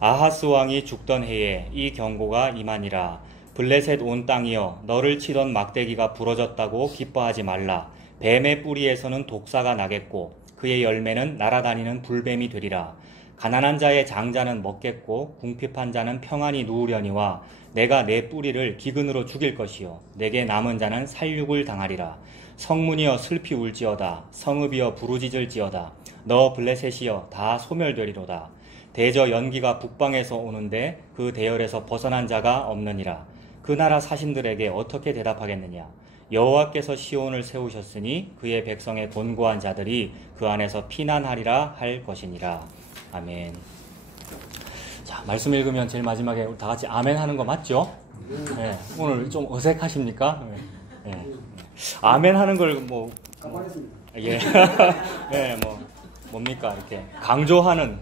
아하스 왕이 죽던 해에 이 경고가 임하니라. 블레셋 온 땅이여 너를 치던 막대기가 부러졌다고 기뻐하지 말라. 뱀의 뿌리에서는 독사가 나겠고 그의 열매는 날아다니는 불뱀이 되리라. 가난한 자의 장자는 먹겠고 궁핍한 자는 평안히 누우려니와 내가 내 뿌리를 기근으로 죽일 것이요 내게 남은 자는 살육을 당하리라. 성문이여 슬피 울지어다. 성읍이여 부르짖을지어다. 너 블레셋이여 다 소멸되리로다. 대저 연기가 북방에서 오는데 그 대열에서 벗어난 자가 없느니라. 그 나라 사신들에게 어떻게 대답하겠느냐. 여호와께서 시온을 세우셨으니 그의 백성의 곤고한 자들이 그 안에서 피난하리라 할 것이니라. 아멘. 자, 말씀 읽으면 제일 마지막에 다 같이 아멘 하는 거 맞죠? 네, 오늘 좀 어색하십니까? 네. 아멘 하는 걸 뭐, 예. 네, 뭐, 뭡니까? 이렇게 강조하는,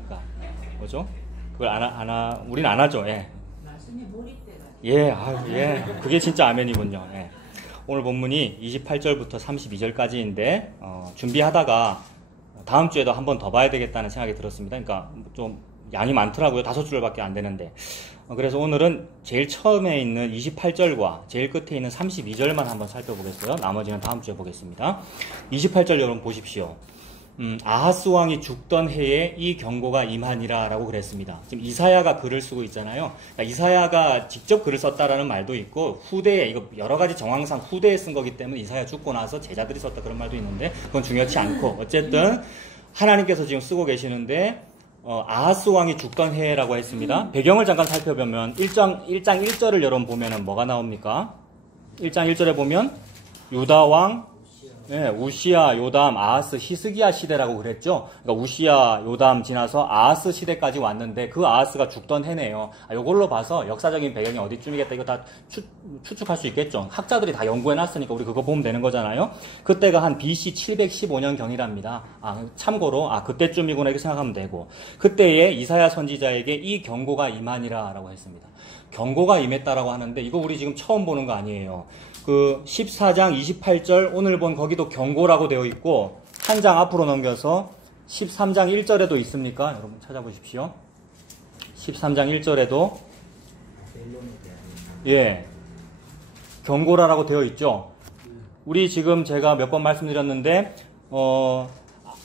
뭐죠? 그걸 우린 안 하죠, 예. 예, 예. 그게 진짜 아멘이군요. 예. 오늘 본문이 28절부터 32절까지인데, 준비하다가 다음 주에도 한 번 더 봐야 되겠다는 생각이 들었습니다. 그러니까 좀 양이 많더라고요. 5줄밖에 안 되는데. 그래서 오늘은 제일 처음에 있는 28절과 제일 끝에 있는 32절만 한번 살펴보겠어요. 나머지는 다음 주에 보겠습니다. 28절 여러분 보십시오. 아하스 왕이 죽던 해에 이 경고가 임하니라 라고 그랬습니다. 지금 이사야가 글을 쓰고 있잖아요. 그러니까 이사야가 직접 글을 썼다라는 말도 있고 후대에, 이거 여러 가지 정황상 후대에 쓴 거기 때문에 이사야 죽고 나서 제자들이 썼다 그런 말도 있는데 그건 중요치 않고 어쨌든 하나님께서 지금 쓰고 계시는데 아하스 왕이 죽던 해라고 했습니다. 배경을 잠깐 살펴보면 1장 1절을 여러분 보면은 뭐가 나옵니까? 1장 1절에 보면 유다 왕 네, 우시야, 요담, 아하스, 히스기야 시대라고 그랬죠. 그러니까 우시야, 요담 지나서 아하스 시대까지 왔는데 그 아하스가 죽던 해네요. 이걸로 봐서 역사적인 배경이 어디쯤이겠다 이거 다 추측할 수 있겠죠. 학자들이 다 연구해놨으니까 우리 그거 보면 되는 거잖아요. 그때가 한 BC 715년 경이랍니다. 참고로 그때쯤이구나 이렇게 생각하면 되고 그때에 이사야 선지자에게 이 경고가 임하니라라고 했습니다. 경고가 임했다라고 하는데 이거 우리 지금 처음 보는 거 아니에요. 그 14장 28절 오늘 본 거기도 경고라고 되어 있고 한 장 앞으로 넘겨서 13장 1절에도 있습니까? 여러분 찾아보십시오. 13장 1절에도 경고라고 되어 있죠. 우리 지금 제가 몇 번 말씀드렸는데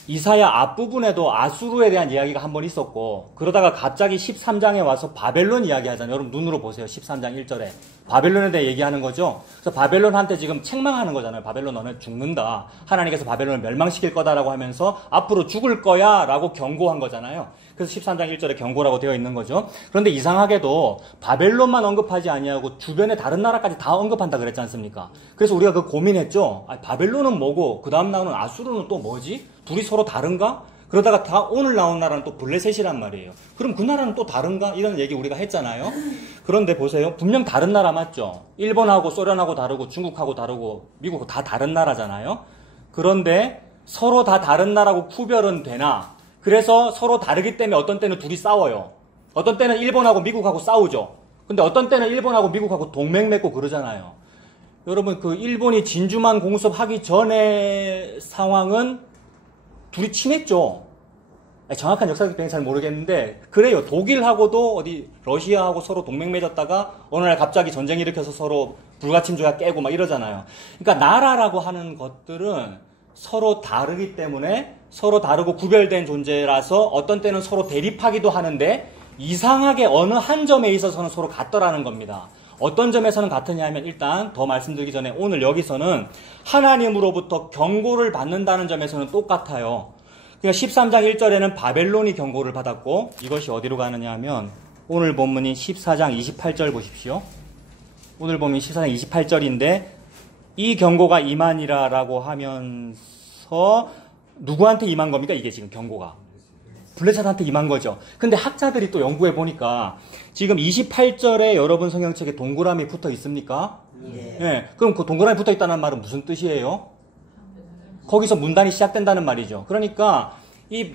이사야 앞부분에도 아수르에 대한 이야기가 한 번 있었고 그러다가 갑자기 13장에 와서 바벨론 이야기 하잖아요. 여러분 눈으로 보세요. 13장 1절에 바벨론에 대해 얘기하는 거죠. 그래서 바벨론한테 지금 책망하는 거잖아요. 바벨론 너는 죽는다. 하나님께서 바벨론을 멸망시킬 거다라고 하면서 앞으로 죽을 거야 라고 경고한 거잖아요. 그래서 13장 1절에 경고라고 되어 있는 거죠. 그런데 이상하게도 바벨론만 언급하지 아니하고 주변의 다른 나라까지 다 언급한다 그랬지 않습니까? 그래서 우리가 그 고민했죠. 바벨론은 뭐고 그 다음 나오는 아수르는 또 뭐지? 둘이 서로 다른가? 그러다가 다 오늘 나온 나라는 또 블레셋이란 말이에요. 그럼 그 나라는 또 다른가? 이런 얘기 우리가 했잖아요. 그런데 보세요. 분명 다른 나라 맞죠? 일본하고 소련하고 다르고 중국하고 다르고 미국하고 다 다른 나라잖아요. 그런데 서로 다 다른 나라고 구별은 되나? 그래서 서로 다르기 때문에 어떤 때는 둘이 싸워요. 어떤 때는 일본하고 미국하고 싸우죠. 근데 어떤 때는 일본하고 미국하고 동맹 맺고 그러잖아요. 여러분 그 일본이 진주만 공습하기 전의 상황은 둘이 친했죠. 정확한 역사적 배경은 잘 모르겠는데 그래요. 독일하고도 어디 러시아하고 서로 동맹 맺었다가 어느 날 갑자기 전쟁 일으켜서 서로 불가침 조약 깨고 막 이러잖아요. 그러니까 나라라고 하는 것들은 서로 다르기 때문에 서로 다르고 구별된 존재라서 어떤 때는 서로 대립하기도 하는데 이상하게 어느 한 점에 있어서는 서로 같더라는 겁니다. 어떤 점에서는 같으냐 하면 일단 더 말씀드리기 전에 오늘 여기서는 하나님으로부터 경고를 받는다는 점에서는 똑같아요. 그러니까 13장 1절에는 바벨론이 경고를 받았고 이것이 어디로 가느냐 하면 오늘 본문인 14장 28절 보십시오. 오늘 본문이 14장 28절인데 이 경고가 임하니라라고 하면서 누구한테 임한 겁니까? 이게 지금 경고가. 블레셋한테 임한 거죠. 근데 학자들이 또 연구해 보니까 지금 28절에 여러분 성경책에 동그라미 붙어 있습니까? 예. 그럼 그 동그라미 붙어 있다는 말은 무슨 뜻이에요? 거기서 문단이 시작된다는 말이죠. 그러니까 이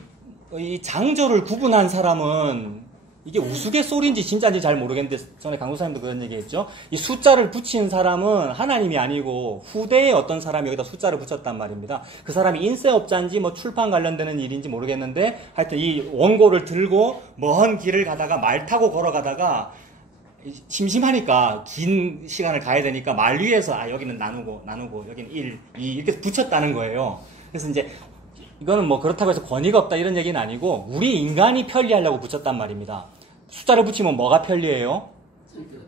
장조를 구분한 사람은 이게 우스갯소리인지 진짜인지 잘 모르겠는데 전에 강도사님도 그런 얘기했죠. 이 숫자를 붙인 사람은 하나님이 아니고 후대의 어떤 사람이 여기다 숫자를 붙였단 말입니다. 그 사람이 인쇄업자인지 뭐 출판 관련되는 일인지 모르겠는데 하여튼 이 원고를 들고 먼 길을 가다가 말 타고 걸어가다가 심심하니까 긴 시간을 가야 되니까 말 위에서 여기는 나누고 여기는 1, 2 이렇게 붙였다는 거예요. 그래서 이제 이거는 뭐 그렇다고 해서 권위가 없다 이런 얘기는 아니고 우리 인간이 편리하려고 붙였단 말입니다. 숫자를 붙이면 뭐가 편리해요?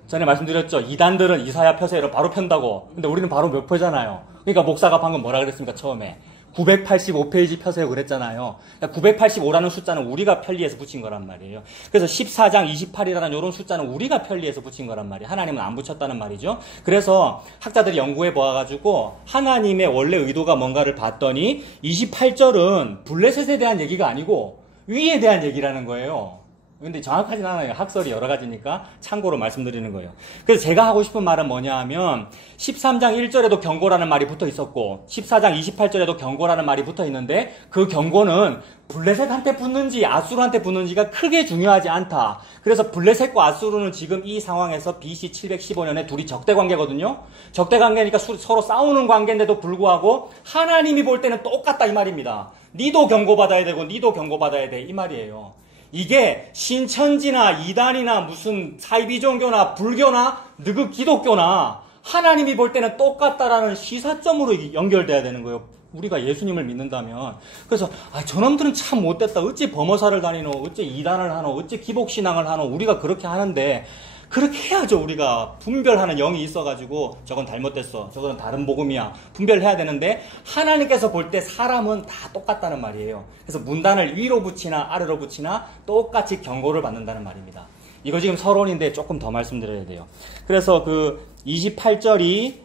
전에 말씀드렸죠. 이단들은 이사야 표세로 바로 편다고. 근데 우리는 바로 몇 표잖아요. 그러니까 목사가 방금 뭐라 그랬습니까? 처음에 985페이지 펴세요 그랬잖아요. 985라는 숫자는 우리가 편리해서 붙인 거란 말이에요. 그래서 14장 28이라는 이런 숫자는 우리가 편리해서 붙인 거란 말이에요. 하나님은 안 붙였다는 말이죠. 그래서 학자들이 연구해 보아가지고 하나님의 원래 의도가 뭔가를 봤더니 28절은 블레셋에 대한 얘기가 아니고 위에 대한 얘기라는 거예요. 근데 정확하진 않아요. 학설이 여러 가지니까 참고로 말씀드리는 거예요. 그래서 제가 하고 싶은 말은 뭐냐 하면 13장 1절에도 경고라는 말이 붙어 있었고 14장 28절에도 경고라는 말이 붙어 있는데 그 경고는 블레셋한테 붙는지 아수르한테 붙는지가 크게 중요하지 않다. 그래서 블레셋과 아수르는 지금 이 상황에서 BC 715년에 둘이 적대 관계거든요. 적대 관계니까 서로 싸우는 관계인데도 불구하고 하나님이 볼 때는 똑같다 이 말입니다. 니도 경고받아야 되고 니도 경고받아야 돼 이 말이에요. 이게 신천지나 이단이나 무슨 사이비 종교나 불교나 느그 기독교나 하나님이 볼 때는 똑같다라는 시사점으로 연결돼야 되는 거예요. 우리가 예수님을 믿는다면. 그래서 저놈들은 참 못됐다. 어찌 범어사를 다니노, 어찌 이단을 하노, 어찌 기복신앙을 하노. 우리가 그렇게 하는데 그렇게 해야죠. 우리가 분별하는 영이 있어가지고 저건 잘못됐어, 저건 다른 복음이야, 분별해야 되는데 하나님께서 볼 때 사람은 다 똑같다는 말이에요. 그래서 문단을 위로 붙이나 아래로 붙이나 똑같이 경고를 받는다는 말입니다. 이거 지금 서론인데 조금 더 말씀드려야 돼요. 그래서 그 28절이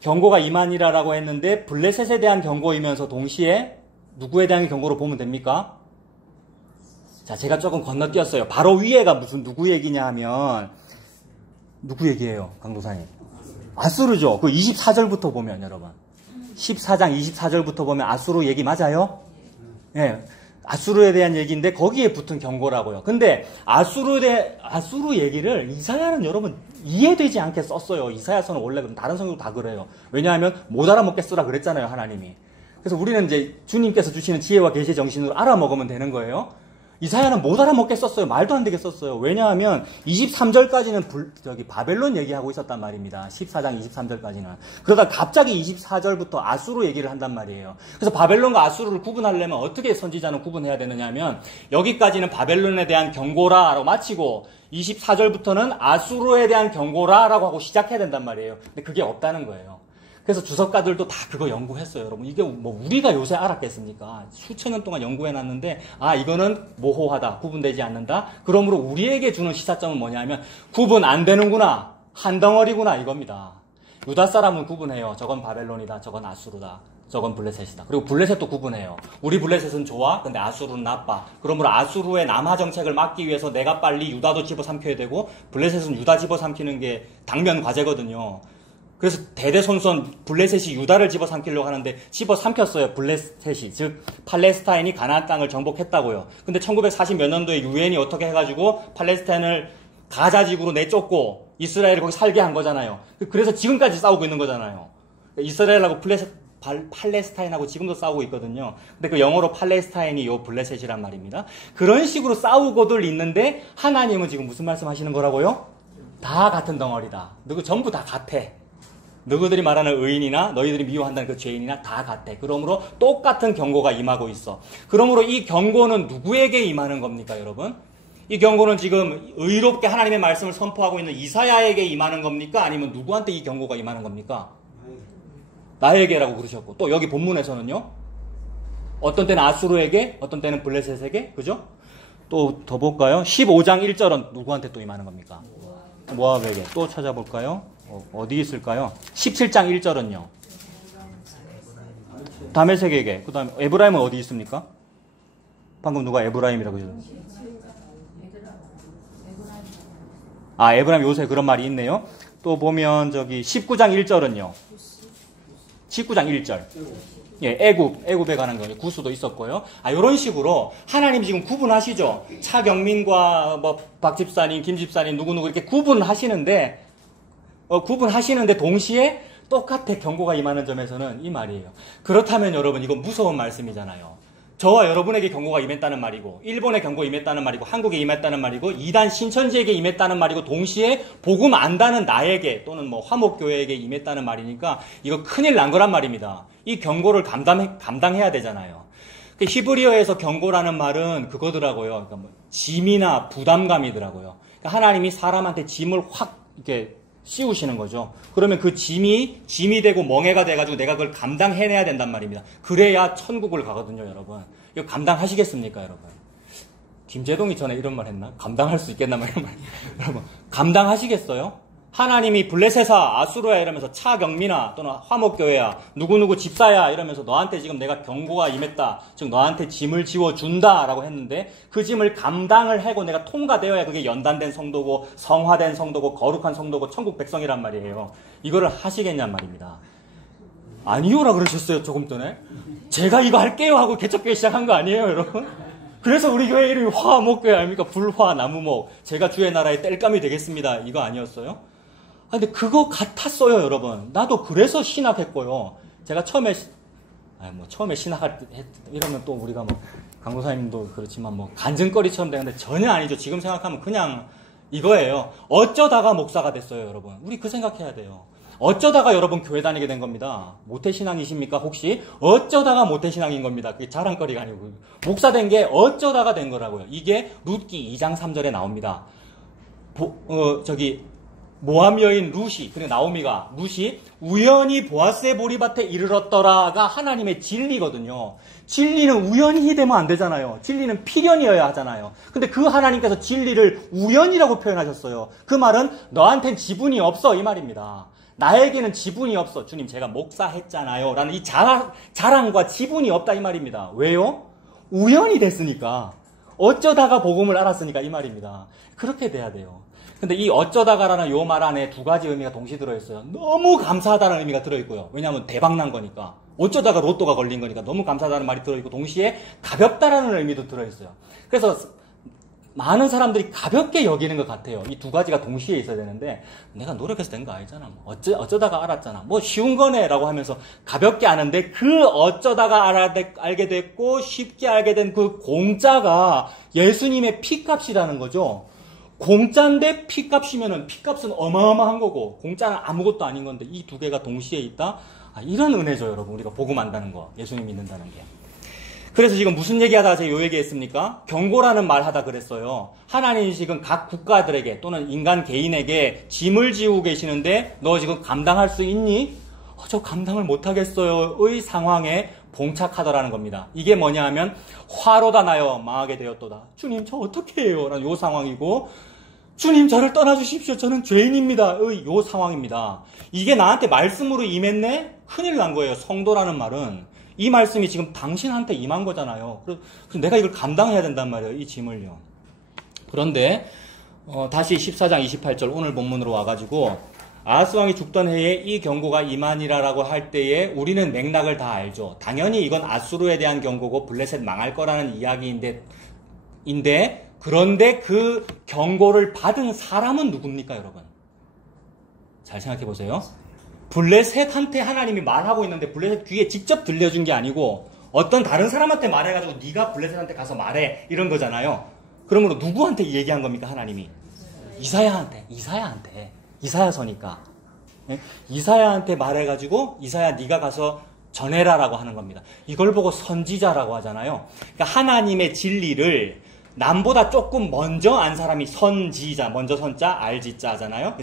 경고가 임하니라라고 했는데 블레셋에 대한 경고이면서 동시에 누구에 대한 경고로 보면 됩니까? 자, 제가 조금 건너뛰었어요. 바로 위에가 무슨 누구 얘기냐 하면 누구 얘기예요, 강도사님? 아수르죠. 그 24절부터 보면 여러분 14장 24절부터 보면 아수르 얘기 맞아요? 예, 아수르에 대한 얘기인데 거기에 붙은 경고라고요. 근데 아수르 얘기를 이사야는 여러분 이해되지 않게 썼어요. 이사야서는 원래 다른 성경도 다 그래요. 왜냐하면 못 알아먹게 쓰라 그랬잖아요, 하나님이. 그래서 우리는 이제 주님께서 주시는 지혜와 계시의 정신으로 알아먹으면 되는 거예요. 이사야는 못 알아먹게 썼어요. 말도 안 되게 썼어요. 왜냐하면 23절까지는 바벨론 얘기하고 있었단 말입니다. 14장 23절까지는. 그러다 갑자기 24절부터 아수르 얘기를 한단 말이에요. 그래서 바벨론과 아수르를 구분하려면 어떻게 선지자는 구분해야 되느냐 하면 여기까지는 바벨론에 대한 경고라라고 마치고 24절부터는 아수르에 대한 경고라라고 하고 시작해야 된단 말이에요. 근데 그게 없다는 거예요. 그래서 주석가들도 다 그거 연구했어요, 여러분. 이게 뭐 우리가 요새 알았겠습니까? 수천 년 동안 연구해놨는데 이거는 모호하다, 구분되지 않는다. 그러므로 우리에게 주는 시사점은 뭐냐면 구분 안 되는구나, 한 덩어리구나 이겁니다. 유다 사람은 구분해요. 저건 바벨론이다, 저건 아수르다, 저건 블레셋이다. 그리고 블레셋도 구분해요. 우리 블레셋은 좋아, 근데 아수르는 나빠. 그러므로 아수르의 남하 정책을 막기 위해서 내가 빨리 유다도 집어삼켜야 되고 블레셋은 유다 집어삼키는 게 당면 과제거든요. 그래서 대대손손 블레셋이 유다를 집어삼키려고 하는데 집어삼켰어요. 블레셋이. 즉 팔레스타인이 가나안 땅을 정복했다고요. 근데 1940 몇 년도에 유엔이 어떻게 해가지고 팔레스타인을 가자지구로 내쫓고 이스라엘을 거기 살게 한 거잖아요. 그래서 지금까지 싸우고 있는 거잖아요. 이스라엘하고 팔레스타인하고 지금도 싸우고 있거든요. 근데 그 영어로 팔레스타인이 요 블레셋이란 말입니다. 그런 식으로 싸우고들 있는데 하나님은 지금 무슨 말씀하시는 거라고요? 다 같은 덩어리다. 전부 다 같아. 너희들이 말하는 의인이나 너희들이 미워한다는 그 죄인이나 다 같아. 그러므로 똑같은 경고가 임하고 있어. 그러므로 이 경고는 누구에게 임하는 겁니까, 여러분? 이 경고는 지금 의롭게 하나님의 말씀을 선포하고 있는 이사야에게 임하는 겁니까? 아니면 누구한테 이 경고가 임하는 겁니까? 나에게라고 그러셨고, 또 여기 본문에서는요, 어떤 때는 아수르에게, 어떤 때는 블레셋에게, 그죠? 또 더 볼까요? 15장 1절은 누구한테 또 임하는 겁니까? 모압에게. 또 찾아볼까요? 어디 있을까요? 17장 1절은요. 다메섹에게. 그 다음에 에브라임은 어디 있습니까? 방금 누가 에브라임이라고 하셨어요? 에브라임 요새 그런 말이 있네요. 또 보면 19장 1절은요. 19장 1절. 예, 애굽에 관한 거, 구수도 있었고요. 이런 식으로 하나님 지금 구분하시죠. 차경민과 뭐 박집사님, 김집사님, 누구누구 이렇게 구분하시는데 동시에 똑같아 경고가 임하는 점에서는 이 말이에요. 그렇다면 여러분, 이건 무서운 말씀이잖아요. 저와 여러분에게 경고가 임했다는 말이고, 일본에 경고 임했다는 말이고, 한국에 임했다는 말이고, 이단 신천지에게 임했다는 말이고, 동시에 복음 안다는 나에게 또는 뭐 화목교회에게 임했다는 말이니까 이거 큰일 난 거란 말입니다. 이 경고를 감당해야 되잖아요. 히브리어에서 경고라는 말은 그거더라고요. 그러니까 뭐 짐이나 부담감이더라고요. 그러니까 하나님이 사람한테 짐을 확 이렇게 씌우시는 거죠. 그러면 그 짐이 되고 멍해가 돼가지고 내가 그걸 감당해내야 된단 말입니다. 그래야 천국을 가거든요, 여러분. 이거 감당하시겠습니까, 여러분? 김재동이 전에 이런 말 했나? 감당할 수 있겠나 말이야. 여러분, 감당하시겠어요? 하나님이 블레셋아, 아수르야 이러면서 차경민아 또는 화목교회야, 누구누구 집사야 이러면서 너한테 지금 내가 경고가 임했다. 즉 너한테 짐을 지워준다 라고 했는데 그 짐을 감당을 하고 내가 통과되어야 그게 연단된 성도고 성화된 성도고 거룩한 성도고 천국 백성이란 말이에요. 이거를 하시겠냔 말입니다. 아니요라 그러셨어요, 조금 전에. 제가 이거 할게요 하고 개척교회 시작한 거 아니에요, 여러분? 그래서 우리 교회 이름이 화목교회 아닙니까? 불화, 나무목. 제가 주의 나라의 뗄감이 되겠습니다. 이거 아니었어요? 근데 그거 같았어요, 여러분. 나도 그래서 신학했고요. 제가 처음에 신학할 때, 이러면 또 우리가 뭐, 강도사님도 그렇지만 뭐, 간증거리처럼 되는데 전혀 아니죠. 지금 생각하면 그냥 이거예요. 어쩌다가 목사가 됐어요, 여러분. 우리 그 생각해야 돼요. 어쩌다가 여러분 교회 다니게 된 겁니다. 모태신앙이십니까, 혹시? 어쩌다가 모태신앙인 겁니다. 그게 자랑거리가 아니고. 목사 된 게 어쩌다가 된 거라고요. 이게 룻기 2장 3절에 나옵니다. 모함 여인 룻이, 그리고 나오미가, 룻이 우연히 보아스의 보리밭에 이르렀더라가 하나님의 진리거든요. 진리는 우연히 되면 안 되잖아요. 진리는 필연이어야 하잖아요. 근데 그 하나님께서 진리를 우연이라고 표현하셨어요. 그 말은 너한텐 지분이 없어, 이 말입니다. 나에게는 지분이 없어. 주님, 제가 목사했잖아요. 라는 이 자랑과 지분이 없다, 이 말입니다. 왜요? 우연히 됐으니까. 어쩌다가 복음을 알았으니까, 이 말입니다. 그렇게 돼야 돼요. 근데 이 어쩌다가라는 요 말 안에 두 가지 의미가 동시에 들어있어요. 너무 감사하다는 의미가 들어있고요. 왜냐하면 대박난 거니까. 어쩌다가 로또가 걸린 거니까 너무 감사하다는 말이 들어있고 동시에 가볍다라는 의미도 들어있어요. 그래서 많은 사람들이 가볍게 여기는 것 같아요. 이 두 가지가 동시에 있어야 되는데 내가 노력해서 된 거 아니잖아. 뭐 어쩌다가 알았잖아. 뭐 쉬운 거네 라고 하면서 가볍게 아는데 그 어쩌다가 알게 됐고 쉽게 알게 된 그 공짜가 예수님의 피값이라는 거죠. 공짜인데 피값이면은 피값은 어마어마한 거고 공짜는 아무것도 아닌 건데 이 두 개가 동시에 있다? 이런 은혜죠, 여러분. 우리가 복음 안다는 거, 예수님 믿는다는 게. 그래서 지금 무슨 얘기하다가 제가 요 얘기했습니까? 경고라는 말 하다 그랬어요. 하나님이 지금 각 국가들에게 또는 인간 개인에게 짐을 지우고 계시는데 너 지금 감당할 수 있니? 저 감당을 못하겠어요의 상황에 봉착하더라는 겁니다. 이게 뭐냐 하면 화로다 나여 망하게 되었도다. 주님, 저 어떻게 해요? 라는 요 상황이고, 주님, 저를 떠나주십시오. 저는 죄인입니다. 요 상황입니다. 이게 나한테 말씀으로 임했네? 큰일 난 거예요. 성도라는 말은. 이 말씀이 지금 당신한테 임한 거잖아요. 그래서 내가 이걸 감당해야 된단 말이에요. 이 짐을요. 그런데 다시 14장 28절 오늘 본문으로 와가지고 아하스 왕이 죽던 해에 이 경고가 임하니라라고 할 때에 우리는 맥락을 다 알죠. 당연히 이건 아수르에 대한 경고고 블레셋 망할 거라는 이야기인데 그런데 그 경고를 받은 사람은 누굽니까, 여러분? 잘 생각해 보세요. 블레셋한테 하나님이 말하고 있는데 블레셋 귀에 직접 들려준 게 아니고 어떤 다른 사람한테 말해가지고 네가 블레셋한테 가서 말해 이런 거잖아요. 그러므로 누구한테 얘기한 겁니까, 하나님이? 이사야서니까. 이사야한테 말해가지고 이사야 네가 가서 전해라라고 하는 겁니다. 이걸 보고 선지자라고 하잖아요. 그러니까 하나님의 진리를 남보다 조금 먼저 안 사람이 선지자, 먼저 선자, 알지자잖아요.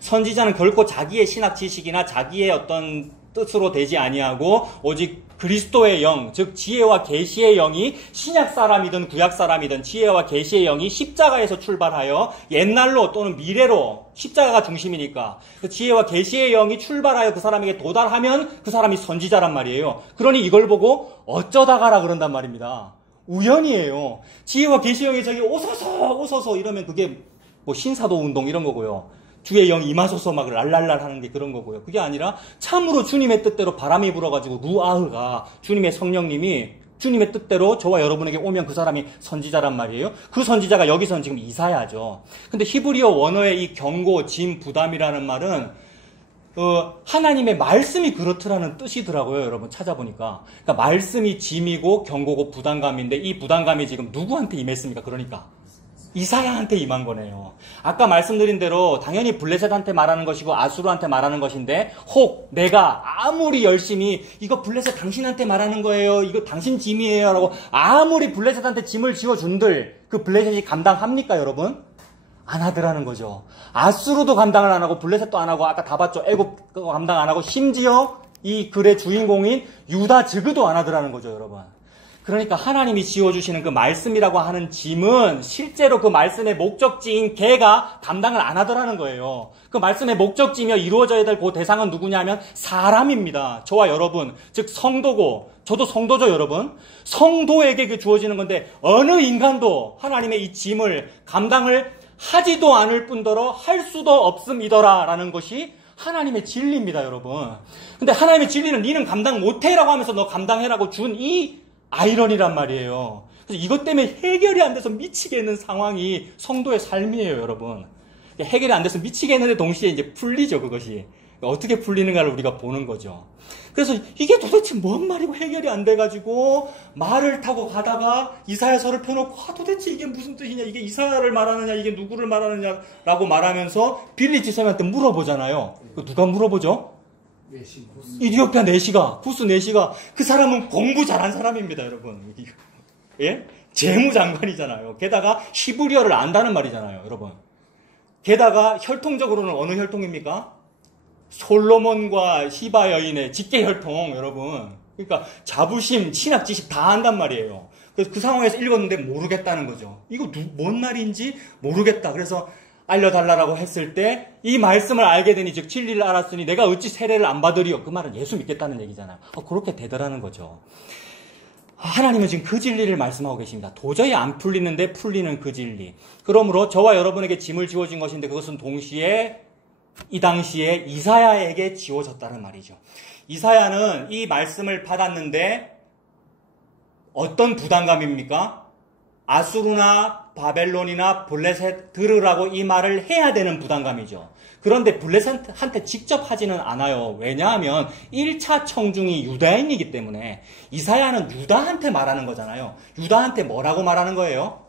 선지자는 결코 자기의 신학 지식이나 자기의 어떤 뜻으로 되지 아니하고 오직 그리스도의 영, 즉 지혜와 계시의 영이 신약 사람이든 구약 사람이든 지혜와 계시의 영이 십자가에서 출발하여 옛날로 또는 미래로 십자가가 중심이니까 그 지혜와 계시의 영이 출발하여 그 사람에게 도달하면 그 사람이 선지자란 말이에요. 그러니 이걸 보고 어쩌다가라 그런단 말입니다. 우연이에요. 지혜와 계시의 영이 저기 오소서 이러면 그게 뭐 신사도 운동 이런 거고요. 주의 영 임하소서 막 랄랄랄 하는 게 그런 거고요. 그게 아니라 참으로 주님의 뜻대로 바람이 불어가지고 루아흐가 주님의 성령님이 주님의 뜻대로 저와 여러분에게 오면 그 사람이 선지자란 말이에요. 그 선지자가 여기서는 지금 이사야죠. 근데 히브리어 원어의 이 경고, 짐, 부담이라는 말은 하나님의 말씀이 그렇더라는 뜻이더라고요. 여러분 찾아보니까. 그러니까 말씀이 짐이고 경고고 부담감인데 이 부담감이 지금 누구한테 임했습니까? 그러니까 이사야한테 임한 거네요. 아까 말씀드린 대로 당연히 블레셋한테 말하는 것이고 아수르한테 말하는 것인데 혹 내가 아무리 열심히 이거 블레셋 당신한테 말하는 거예요. 이거 당신 짐이에요. 라고 아무리 블레셋한테 짐을 지어준들 그 블레셋이 감당합니까 여러분? 안 하더라는 거죠. 아수르도 감당을 안 하고 블레셋도 안 하고 아까 다 봤죠. 애굽도 감당 안 하고 심지어 이 글의 주인공인 유다 지그도 안 하더라는 거죠 여러분. 그러니까 하나님이 지어주시는 그 말씀이라고 하는 짐은 실제로 그 말씀의 목적지인 개가 감당을 안 하더라는 거예요. 그 말씀의 목적지며 이루어져야 될 그 대상은 누구냐면 사람입니다. 저와 여러분, 즉 성도고 저도 성도죠 여러분. 성도에게 그 주어지는 건데 어느 인간도 하나님의 이 짐을 감당을 하지도 않을 뿐더러 할 수도 없음이더라 라는 것이 하나님의 진리입니다 여러분. 근데 하나님의 진리는 니는 감당 못해라고 하면서 너 감당해라고 준 이 아이러니란 말이에요. 그래서 이것 때문에 해결이 안 돼서 미치겠는 상황이 성도의 삶이에요, 여러분. 해결이 안 돼서 미치겠는데 동시에 이제 풀리죠, 그것이. 어떻게 풀리는가를 우리가 보는 거죠. 그래서 이게 도대체 뭔 말이고 해결이 안 돼가지고 말을 타고 가다가 이사야서를 펴놓고 도대체 이게 무슨 뜻이냐, 이게 이사야를 말하느냐, 이게 누구를 말하느냐라고 말하면서 빌리 지sem한테 물어보잖아요. 누가 물어보죠? 이디오피아 내시가, 구스 내시가, 그 사람은 공부 잘한 사람입니다, 여러분. 예? 재무장관이잖아요. 게다가 히브리어를 안다는 말이잖아요, 여러분. 게다가 혈통적으로는 어느 혈통입니까? 솔로몬과 시바 여인의 직계 혈통, 여러분. 그러니까 자부심, 친학 지식 다 한단 말이에요. 그래서 그 상황에서 읽었는데 모르겠다는 거죠. 이거 뭔 말인지 모르겠다. 그래서 알려달라고 했을 때 이 말씀을 알게 되니 즉 진리를 알았으니 내가 어찌 세례를 안 받으리요. 그 말은 예수 믿겠다는 얘기잖아요. 그렇게 되더라는 거죠. 하나님은 지금 그 진리를 말씀하고 계십니다. 도저히 안 풀리는데 풀리는 그 진리. 그러므로 저와 여러분에게 짐을 지워진 것인데 그것은 동시에 이 당시에 이사야에게 지워졌다는 말이죠. 이사야는 이 말씀을 받았는데 어떤 부담감입니까? 아수르나 바벨론이나 블레셋 들으라고 이 말을 해야 되는 부담감이죠. 그런데 블레셋한테 직접 하지는 않아요. 왜냐하면 1차 청중이 유다인이기 때문에 이사야는 유다한테 말하는 거잖아요. 유다한테 뭐라고 말하는 거예요?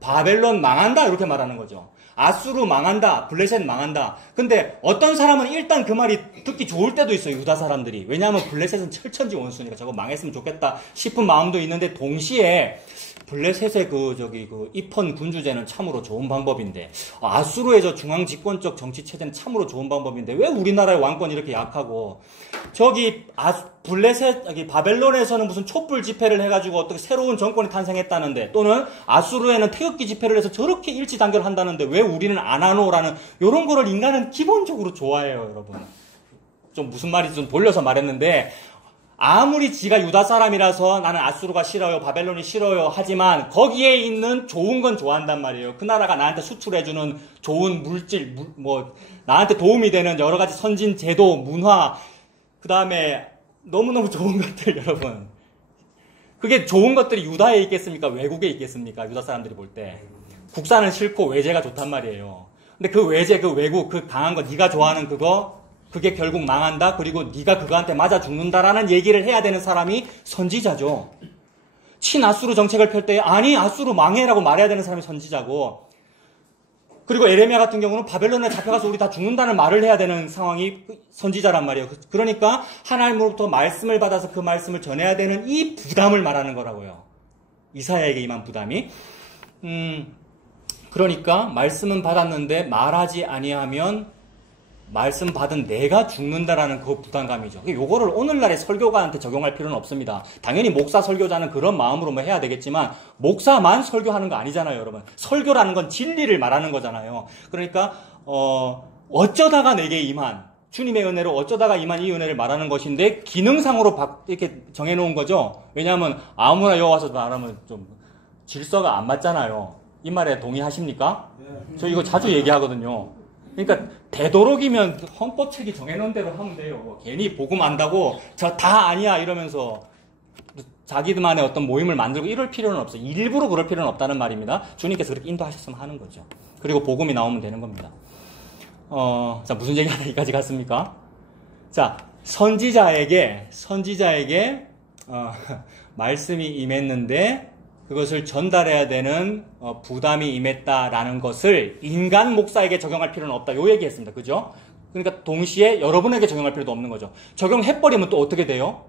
바벨론 망한다 이렇게 말하는 거죠. 아수르 망한다, 블레셋 망한다. 근데 어떤 사람은 일단 그 말이 듣기 좋을 때도 있어요. 유다 사람들이. 왜냐하면 블레셋은 철천지 원수니까 저거 망했으면 좋겠다 싶은 마음도 있는데 동시에 블레셋의 그 입헌 군주제는 참으로 좋은 방법인데 아수르의 저 중앙 집권적 정치 체제는 참으로 좋은 방법인데 왜 우리나라의 왕권이 이렇게 약하고 블레셋 바벨론에서는 무슨 촛불 집회를 해가지고 어떻게 새로운 정권이 탄생했다는데 또는 아수르에는 태극기 집회를 해서 저렇게 일치단결한다는데 왜 우리는 안 하노라는 이런 거를 인간은 기본적으로 좋아해요, 여러분. 좀 무슨 말인지 좀 돌려서 말했는데 아무리 지가 유다 사람이라서 나는 아수르가 싫어요, 바벨론이 싫어요 하지만 거기에 있는 좋은 건 좋아한단 말이에요. 그 나라가 나한테 수출해주는 좋은 물질, 나한테 도움이 되는 여러 가지 선진 제도, 문화, 그 다음에 너무너무 좋은 것들, 여러분. 그게 좋은 것들이 유다에 있겠습니까? 외국에 있겠습니까? 유다 사람들이 볼 때. 국산은 싫고 외제가 좋단 말이에요. 근데 그 외제, 그 외국, 그 강한 거, 네가 좋아하는 그거, 그게 결국 망한다. 그리고 네가 그거한테 맞아 죽는다라는 얘기를 해야 되는 사람이 선지자죠. 친아수르 정책을 펼 때 아니 아수르 망해라고 말해야 되는 사람이 선지자고 그리고 에레미야 같은 경우는 바벨론에 잡혀가서 우리 다 죽는다는 말을 해야 되는 상황이 선지자란 말이에요. 그러니까 하나님으로부터 말씀을 받아서 그 말씀을 전해야 되는 이 부담을 말하는 거라고요. 이사야에게 임한 부담이. 그러니까 말씀은 받았는데 말하지 아니하면 말씀 받은 내가 죽는다라는 그 부담감이죠. 요거를 오늘날의 설교가한테 적용할 필요는 없습니다. 당연히 목사 설교자는 그런 마음으로만 해야 되겠지만 목사만 설교하는 거 아니잖아요, 여러분. 설교라는 건 진리를 말하는 거잖아요. 그러니까 어쩌다가 내게 임한 주님의 은혜로 어쩌다가 임한 이 은혜를 말하는 것인데 기능상으로 이렇게 정해놓은 거죠. 왜냐하면 아무나 여와서 말하면 좀 질서가 안 맞잖아요. 이 말에 동의하십니까? 저 이거 자주 얘기하거든요. 그러니까 되도록이면 헌법책이 정해놓은 대로 하면 돼요. 괜히 복음 안다고 저 다 아니야 이러면서 자기들만의 어떤 모임을 만들고 이럴 필요는 없어요. 일부러 그럴 필요는 없다는 말입니다. 주님께서 그렇게 인도하셨으면 하는 거죠. 그리고 복음이 나오면 되는 겁니다. 자, 무슨 얘기가 여기까지 갔습니까? 자, 선지자에게 말씀이 임했는데 그것을 전달해야 되는 부담이 임했다라는 것을 인간 목사에게 적용할 필요는 없다. 요 얘기했습니다. 그죠? 그러니까 동시에 여러분에게 적용할 필요도 없는 거죠. 적용해버리면 또 어떻게 돼요?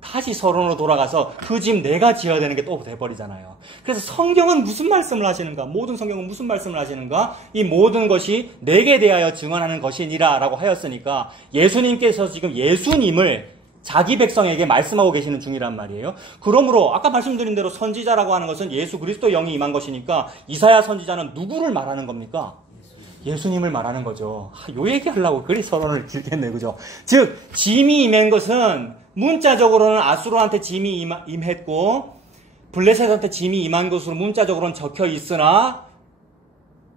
다시 서론으로 돌아가서 그 집 내가 지어야 되는 게 또 돼버리잖아요. 그래서 성경은 무슨 말씀을 하시는가? 모든 성경은 무슨 말씀을 하시는가? 이 모든 것이 내게 대하여 증언하는 것이니라 라고 하였으니까 예수님께서 지금 예수님을 자기 백성에게 말씀하고 계시는 중이란 말이에요. 그러므로 아까 말씀드린 대로 선지자라고 하는 것은 예수 그리스도 영이 임한 것이니까 이사야 선지자는 누구를 말하는 겁니까? 예수님을 말하는 거죠. 요 얘기하려고 그리 서론을 길게 했네, 그죠? 즉 짐이 임한 것은 문자적으로는 아수르한테 짐이 임했고 블레셋한테 짐이 임한 것으로 문자적으로는 적혀 있으나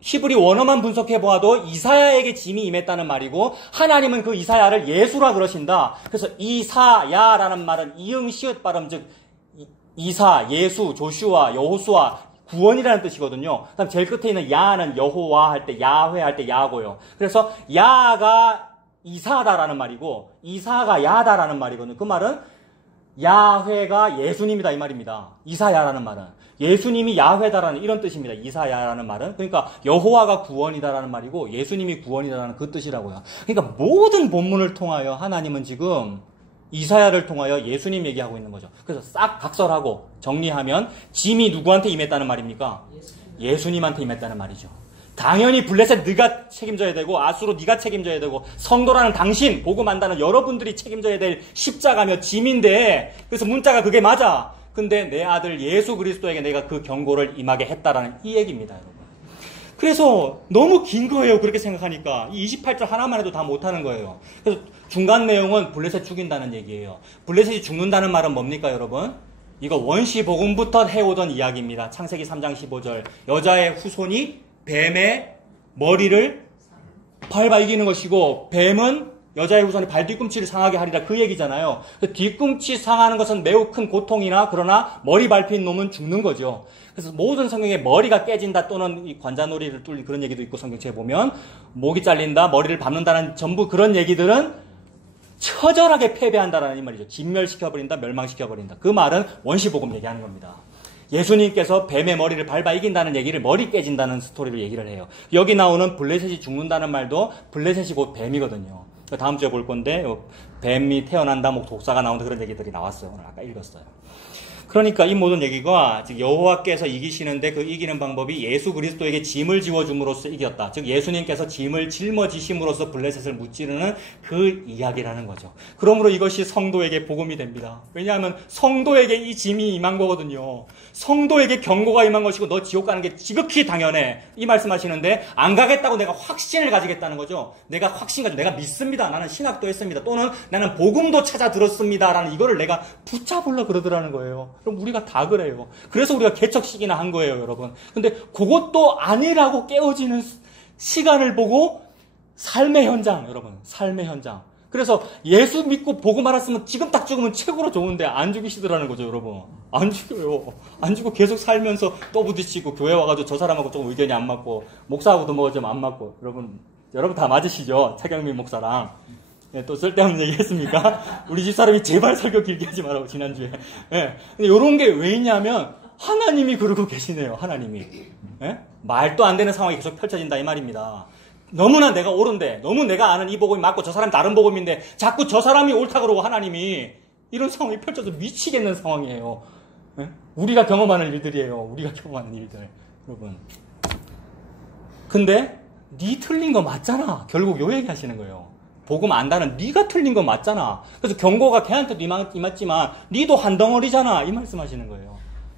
히브리 원어만 분석해 보아도 이사야에게 짐이 임했다는 말이고 하나님은 그 이사야를 예수라 그러신다. 그래서 이사야라는 말은 이응 시읒 발음 즉 이사, 예수, 조슈아, 여호수아 구원이라는 뜻이거든요. 그다음 제일 끝에 있는 야는 여호와 할 때 야훼 할 때 야고요. 그래서 야가 이사다라는 말이고 이사가 야다라는 말이거든요. 그 말은 야훼가 예수님이다 이 말입니다. 이사야라는 말은 예수님이 야훼다라는 이런 뜻입니다. 이사야라는 말은. 그러니까 여호와가 구원이다라는 말이고 예수님이 구원이다라는 그 뜻이라고요. 그러니까 모든 본문을 통하여 하나님은 지금 이사야를 통하여 예수님 얘기하고 있는 거죠. 그래서 싹 각설하고 정리하면 짐이 누구한테 임했다는 말입니까? 예수님한테 임했다는 말이죠. 당연히 블레셋 네가 책임져야 되고 아수로 네가 책임져야 되고 성도라는 당신, 복음 안다는 여러분들이 책임져야 될 십자가며 짐인데 그래서 문자가 그게 맞아. 근데 내 아들 예수 그리스도에게 내가 그 경고를 임하게 했다라는 이 얘기입니다, 여러분. 그래서 너무 긴 거예요. 그렇게 생각하니까. 이 28절 하나만 해도 다 못하는 거예요. 그래서 중간 내용은 블레셋 죽인다는 얘기예요. 블레셋이 죽는다는 말은 뭡니까, 여러분? 이거 원시 복음부터 해오던 이야기입니다. 창세기 3장 15절. 여자의 후손이 뱀의 머리를 밟아 이기는 것이고 뱀은 여자의 후손이 발 뒤꿈치를 상하게 하리라 그 얘기잖아요. 뒤꿈치 상하는 것은 매우 큰 고통이나 그러나 머리 밟힌 놈은 죽는 거죠. 그래서 모든 성경에 머리가 깨진다 또는 이 관자놀이를 뚫린 그런 얘기도 있고 성경책에 보면 목이 잘린다, 머리를 밟는다는 전부 그런 얘기들은 처절하게 패배한다라는 이 말이죠. 진멸시켜버린다, 멸망시켜버린다. 그 말은 원시복음 얘기하는 겁니다. 예수님께서 뱀의 머리를 밟아 이긴다는 얘기를 머리 깨진다는 스토리로 얘기를 해요. 여기 나오는 블레셋이 죽는다는 말도 블레셋이 곧 뱀이거든요. 다음 주에 볼 건데 뱀이 태어난다, 뭐 독사가 나온다 그런 얘기들이 나왔어요. 오늘 아까 읽었어요. 그러니까 이 모든 얘기가 즉 여호와께서 이기시는데 그 이기는 방법이 예수 그리스도에게 짐을 지워줌으로써 이겼다. 즉 예수님께서 짐을 짊어지심으로써 블레셋을 무찌르는 그 이야기라는 거죠. 그러므로 이것이 성도에게 복음이 됩니다. 왜냐하면 성도에게 이 짐이 임한 거거든요. 성도에게 경고가 임한 것이고 너 지옥 가는 게 지극히 당연해. 이 말씀하시는데 안 가겠다고 내가 확신을 가지겠다는 거죠. 내가 확신 가지고 내가 믿습니다. 나는 신학도 했습니다. 또는 나는 복음도 찾아 들었습니다. 라는 이거를 내가 붙잡으려 그러더라는 거예요. 그럼 우리가 다 그래요. 그래서 우리가 개척식이나 한 거예요, 여러분. 근데 그것도 아니라고 깨어지는 시간을 보고 삶의 현장, 여러분. 삶의 현장. 그래서 예수 믿고 복음 알았으면 지금 딱 죽으면 최고로 좋은데 안 죽이시더라는 거죠, 여러분. 안 죽여요. 안 죽고 계속 살면서 또 부딪히고 교회 와가지고 저 사람하고 조금 의견이 안 맞고 목사하고도 뭐 좀 안 맞고. 여러분 다 맞으시죠? 차경민 목사랑. 예, 또 쓸데없는 얘기 했습니까? 우리 집 사람이 제발 설교 길게 하지 말라고, 지난주에. 예. 근데 요런 게 왜 있냐면, 하나님이 그러고 계시네요, 하나님이. 예? 말도 안 되는 상황이 계속 펼쳐진다, 이 말입니다. 너무나 내가 옳은데, 너무 내가 아는 이 복음이 맞고 저 사람 다른 복음인데, 자꾸 저 사람이 옳다 그러고 하나님이, 이런 상황이 펼쳐서 미치겠는 상황이에요. 예? 우리가 경험하는 일들이에요. 우리가 경험하는 일들. 여러분. 근데, 네 틀린 거 맞잖아. 결국 요 얘기 하시는 거예요. 복음 안다는 네가 틀린 거 맞잖아. 그래서 경고가 걔한테도 임했지만 네도 한 덩어리잖아. 이 말씀하시는 거예요.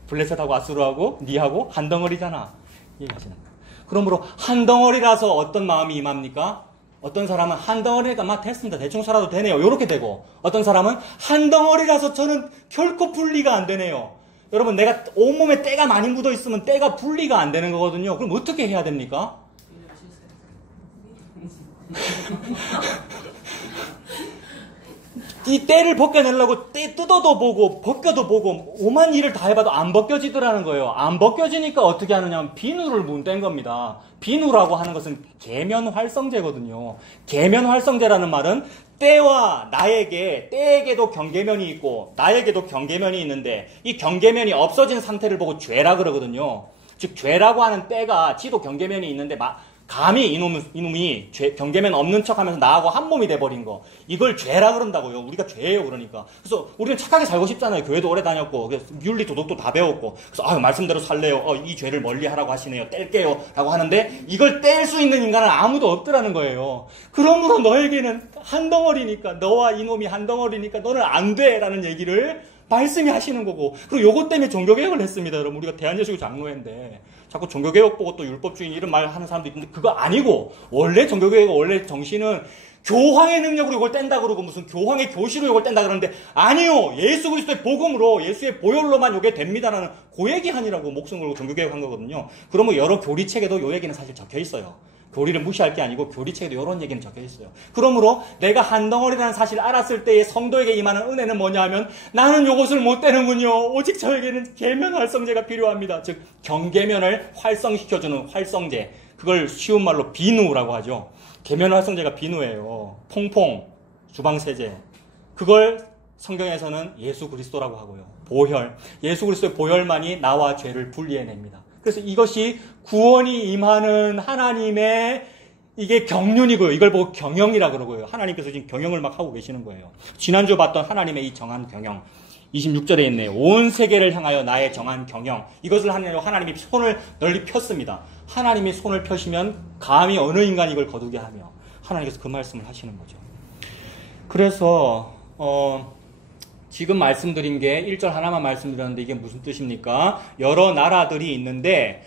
블레셋하고 아수르하고 네하고 한 덩어리잖아. 얘기하시는 거예요. 그러므로 한 덩어리라서 어떤 마음이 임합니까? 어떤 사람은 한 덩어리니까 막 됐습니다. 대충 살아도 되네요. 이렇게 되고 어떤 사람은 한 덩어리라서 저는 결코 분리가 안 되네요. 여러분 내가 온몸에 때가 많이 묻어 있으면 때가 분리가 안 되는 거거든요. 그럼 어떻게 해야 됩니까? 이 때를 벗겨내려고 때 뜯어도 보고 벗겨도 보고 오만 일을 다 해봐도 안 벗겨지더라는 거예요. 안 벗겨지니까 어떻게 하느냐 하면 비누를 문댄 겁니다. 비누라고 하는 것은 계면활성제거든요. 계면활성제라는 말은 때에게도 경계면이 있고 나에게도 경계면이 있는데 이 경계면이 없어진 상태를 보고 죄라 그러거든요. 즉 죄라고 하는 때가 지도 경계면이 있는데 감히 이놈이 경계면 없는 척하면서 나하고 한 몸이 돼버린 거, 이걸 죄라 그런다고요. 우리가 죄예요. 그러니까 그래서 우리는 착하게 살고 싶잖아요. 교회도 오래 다녔고 그래서 윤리 도덕도 다 배웠고 그래서 말씀대로 살래요. 이 죄를 멀리하라고 하시네요. 뗄게요 라고 하는데 이걸 뗄 수 있는 인간은 아무도 없더라는 거예요. 그러므로 너에게는 한 덩어리니까, 너와 이놈이 한 덩어리니까 너는 안 돼 라는 얘기를 말씀이 하시는 거고, 그리고 요것 때문에 종교개혁을 했습니다. 여러분, 우리가 대한제수교 장로회인데 자꾸 종교개혁 보고 또 율법주의 이런 말 하는 사람도 있는데 그거 아니고, 원래 종교개혁의 원래 정신은 교황의 능력으로 이걸 뗀다 그러고 무슨 교황의 교시로 이걸 뗀다 그러는데 아니요, 예수 그리스도의 복음으로 예수의 보혈로만 이게 됩니다라는 그 얘기 하니라고 목숨 걸고 종교개혁한 거거든요. 그러면 여러 교리책에도 요 얘기는 사실 적혀 있어요. 교리를 무시할 게 아니고 교리책에도 이런 얘기는 적혀 있어요. 그러므로 내가 한 덩어리라는 사실을 알았을 때의 성도에게 임하는 은혜는 뭐냐 하면 나는 요것을 못 떼는군요. 오직 저에게는 계면 활성제가 필요합니다. 즉 경계면을 활성시켜주는 활성제, 그걸 쉬운 말로 비누라고 하죠. 계면 활성제가 비누예요. 퐁퐁, 주방세제, 그걸 성경에서는 예수 그리스도라고 하고요. 보혈, 예수 그리스도의 보혈만이 나와 죄를 분리해냅니다. 그래서 이것이 구원이 임하는 하나님의 이게 경륜이고요. 이걸 보고 경영이라 그러고요. 하나님께서 지금 경영을 막 하고 계시는 거예요. 지난주 봤던 하나님의 이 정한 경영. 26절에 있네요. 온 세계를 향하여 나의 정한 경영. 이것을 하나님이 손을 널리 폈습니다. 하나님이 손을 펴시면 감히 어느 인간이 이걸 거두게 하며, 하나님께서 그 말씀을 하시는 거죠. 그래서 지금 말씀드린 게 1절 하나만 말씀드렸는데 이게 무슨 뜻입니까? 여러 나라들이 있는데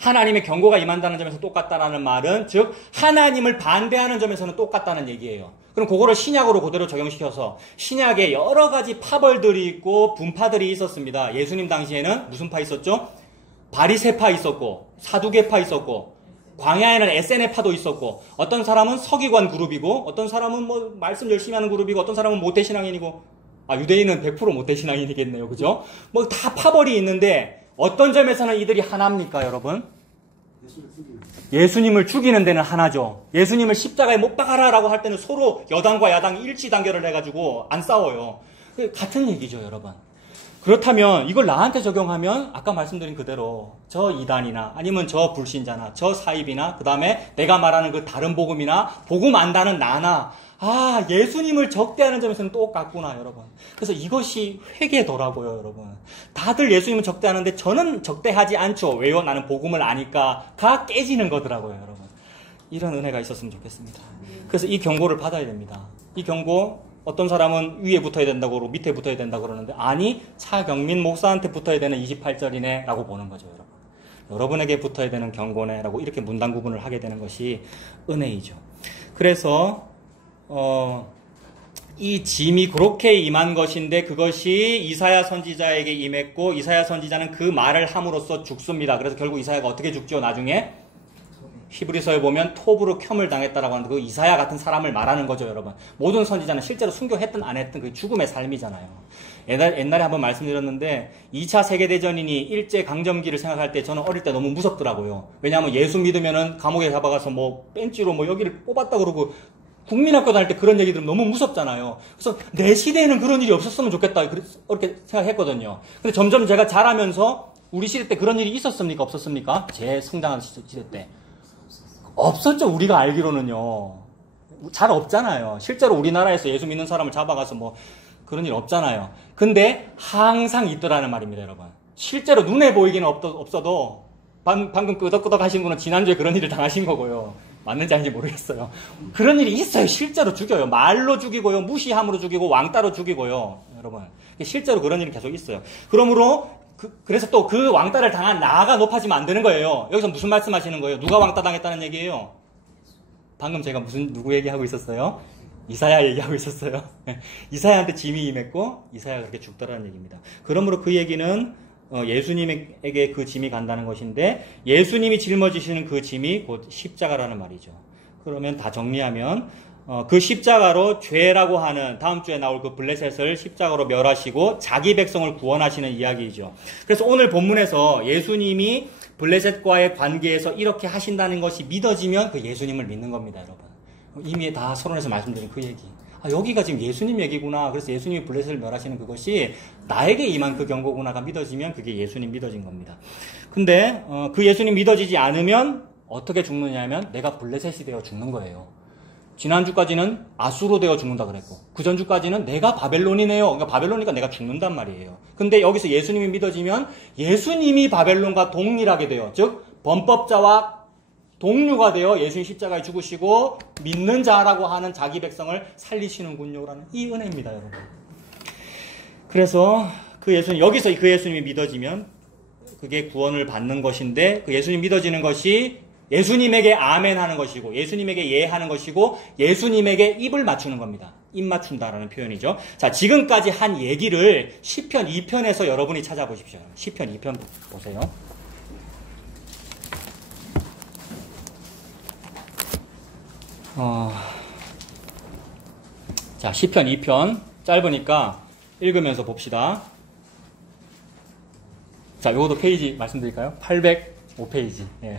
하나님의 경고가 임한다는 점에서 똑같다라는 말은, 즉 하나님을 반대하는 점에서는 똑같다는 얘기예요. 그럼 그거를 신약으로 그대로 적용시켜서, 신약에 여러 가지 파벌들이 있고 분파들이 있었습니다. 예수님 당시에는 무슨 파 있었죠? 바리새파 있었고 사두개파 있었고, 광야에는 에세네파도 있었고, 어떤 사람은 서기관 그룹이고, 어떤 사람은 뭐 말씀 열심히 하는 그룹이고, 어떤 사람은 모태신앙인이고, 유대인은 100% 모태신앙인이겠네요. 그죠? 뭐 다 파벌이 있는데 어떤 점에서는 이들이 하나입니까, 여러분? 예수님을 죽이는 데는 하나죠. 예수님을 십자가에 못 박아라라고 할 때는 서로 여당과 야당이 일치단결을 해가지고 안 싸워요. 같은 얘기죠, 여러분. 그렇다면 이걸 나한테 적용하면 아까 말씀드린 그대로 저 이단이나 아니면 저 불신자나 저 사입이나 그 다음에 내가 말하는 그 다른 복음이나 복음 안다는 나나, 예수님을 적대하는 점에서는 똑같구나, 여러분. 그래서 이것이 회개더라고요, 여러분. 다들 예수님을 적대하는데 저는 적대하지 않죠. 왜요? 나는 복음을 아니까가 깨지는 거더라고요, 여러분. 이런 은혜가 있었으면 좋겠습니다. 그래서 이 경고를 받아야 됩니다. 이 경고, 어떤 사람은 위에 붙어야 된다고 그러고 밑에 붙어야 된다고 그러는데, 아니, 차경민 목사한테 붙어야 되는 28절이네 라고 보는 거죠, 여러분. 여러분에게 붙어야 되는 경고네 라고 이렇게 문단 구분을 하게 되는 것이 은혜이죠. 그래서 이 짐이 그렇게 임한 것인데 그것이 이사야 선지자에게 임했고, 이사야 선지자는 그 말을 함으로써 죽습니다. 그래서 결국 이사야가 어떻게 죽죠? 나중에 히브리서에 보면 톱으로 켬을 당했다라고 하는데, 그 이사야 같은 사람을 말하는 거죠, 여러분. 모든 선지자는 실제로 순교했든 안 했든 그 죽음의 삶이잖아요. 옛날에 한번 말씀드렸는데 2차 세계대전이니 일제강점기를 생각할 때 저는 어릴 때 너무 무섭더라고요. 왜냐하면 예수 믿으면은 감옥에 잡아가서 뭐 벤치로 뭐 여기를 뽑았다 그러고, 국민학교 다닐 때 그런 얘기 들으면 너무 무섭잖아요. 그래서 내 시대에는 그런 일이 없었으면 좋겠다, 그렇게 생각했거든요. 근데 점점 제가 자라면서 우리 시대 때 그런 일이 있었습니까? 없었습니까? 제 성장한 시대 때. 없었죠. 우리가 알기로는요. 잘 없잖아요. 실제로 우리나라에서 예수 믿는 사람을 잡아가서 뭐 그런 일 없잖아요. 근데 항상 있더라는 말입니다, 여러분. 실제로 눈에 보이기는 없어도 방금 끄덕끄덕 하신 분은 지난주에 그런 일을 당하신 거고요. 맞는지 아닌지 모르겠어요. 그런 일이 있어요. 실제로 죽여요. 말로 죽이고요. 무시함으로 죽이고 왕따로 죽이고요. 여러분. 실제로 그런 일이 계속 있어요. 그러므로 그래서 또 그 왕따를 당한 나가 높아지면 안 되는 거예요. 여기서 무슨 말씀 하시는 거예요? 누가 왕따 당했다는 얘기예요? 방금 제가 누구 얘기하고 있었어요? 이사야 얘기하고 있었어요. 이사야한테 짐이 임했고 이사야가 그렇게 죽더라는 얘기입니다. 그러므로 그 얘기는 예수님에게 그 짐이 간다는 것인데, 예수님이 짊어지시는 그 짐이 곧 십자가라는 말이죠. 그러면 다 정리하면 그 십자가로 죄라고 하는 다음 주에 나올 그 블레셋을 십자가로 멸하시고 자기 백성을 구원하시는 이야기이죠. 그래서 오늘 본문에서 예수님이 블레셋과의 관계에서 이렇게 하신다는 것이 믿어지면 그 예수님을 믿는 겁니다, 여러분. 이미 다 서론에서 말씀드린 그 얘기. 여기가 지금 예수님 얘기구나. 그래서 예수님이 블레셋을 멸하시는 그것이 나에게 임한 그 경고구나가 믿어지면 그게 예수님 믿어진 겁니다. 근데 그 예수님 믿어지지 않으면 어떻게 죽느냐면 내가 블레셋이 되어 죽는 거예요. 지난주까지는 아수로 되어 죽는다 그랬고 그 전주까지는 내가 바벨론이네요. 그러니까 바벨론이니까 내가 죽는단 말이에요. 근데 여기서 예수님이 믿어지면 예수님이 바벨론과 동일하게 돼요. 즉 범법자와 동류가 되어 예수님 십자가에 죽으시고 믿는 자라고 하는 자기 백성을 살리시는군요라는 이 은혜입니다, 여러분. 그래서 그 예수님, 여기서 그 예수님이 믿어지면 그게 구원을 받는 것인데 그 예수님 믿어지는 것이 예수님에게 아멘 하는 것이고 예수님에게 예 하는 것이고 예수님에게 입을 맞추는 겁니다. 입 맞춘다라는 표현이죠. 자, 지금까지 한 얘기를 시편 2편에서 여러분이 찾아보십시오. 시편 2편 보세요. 자, 시편 2편 짧으니까 읽으면서 봅시다. 자, 요것도 페이지 말씀드릴까요? 805페이지. 예.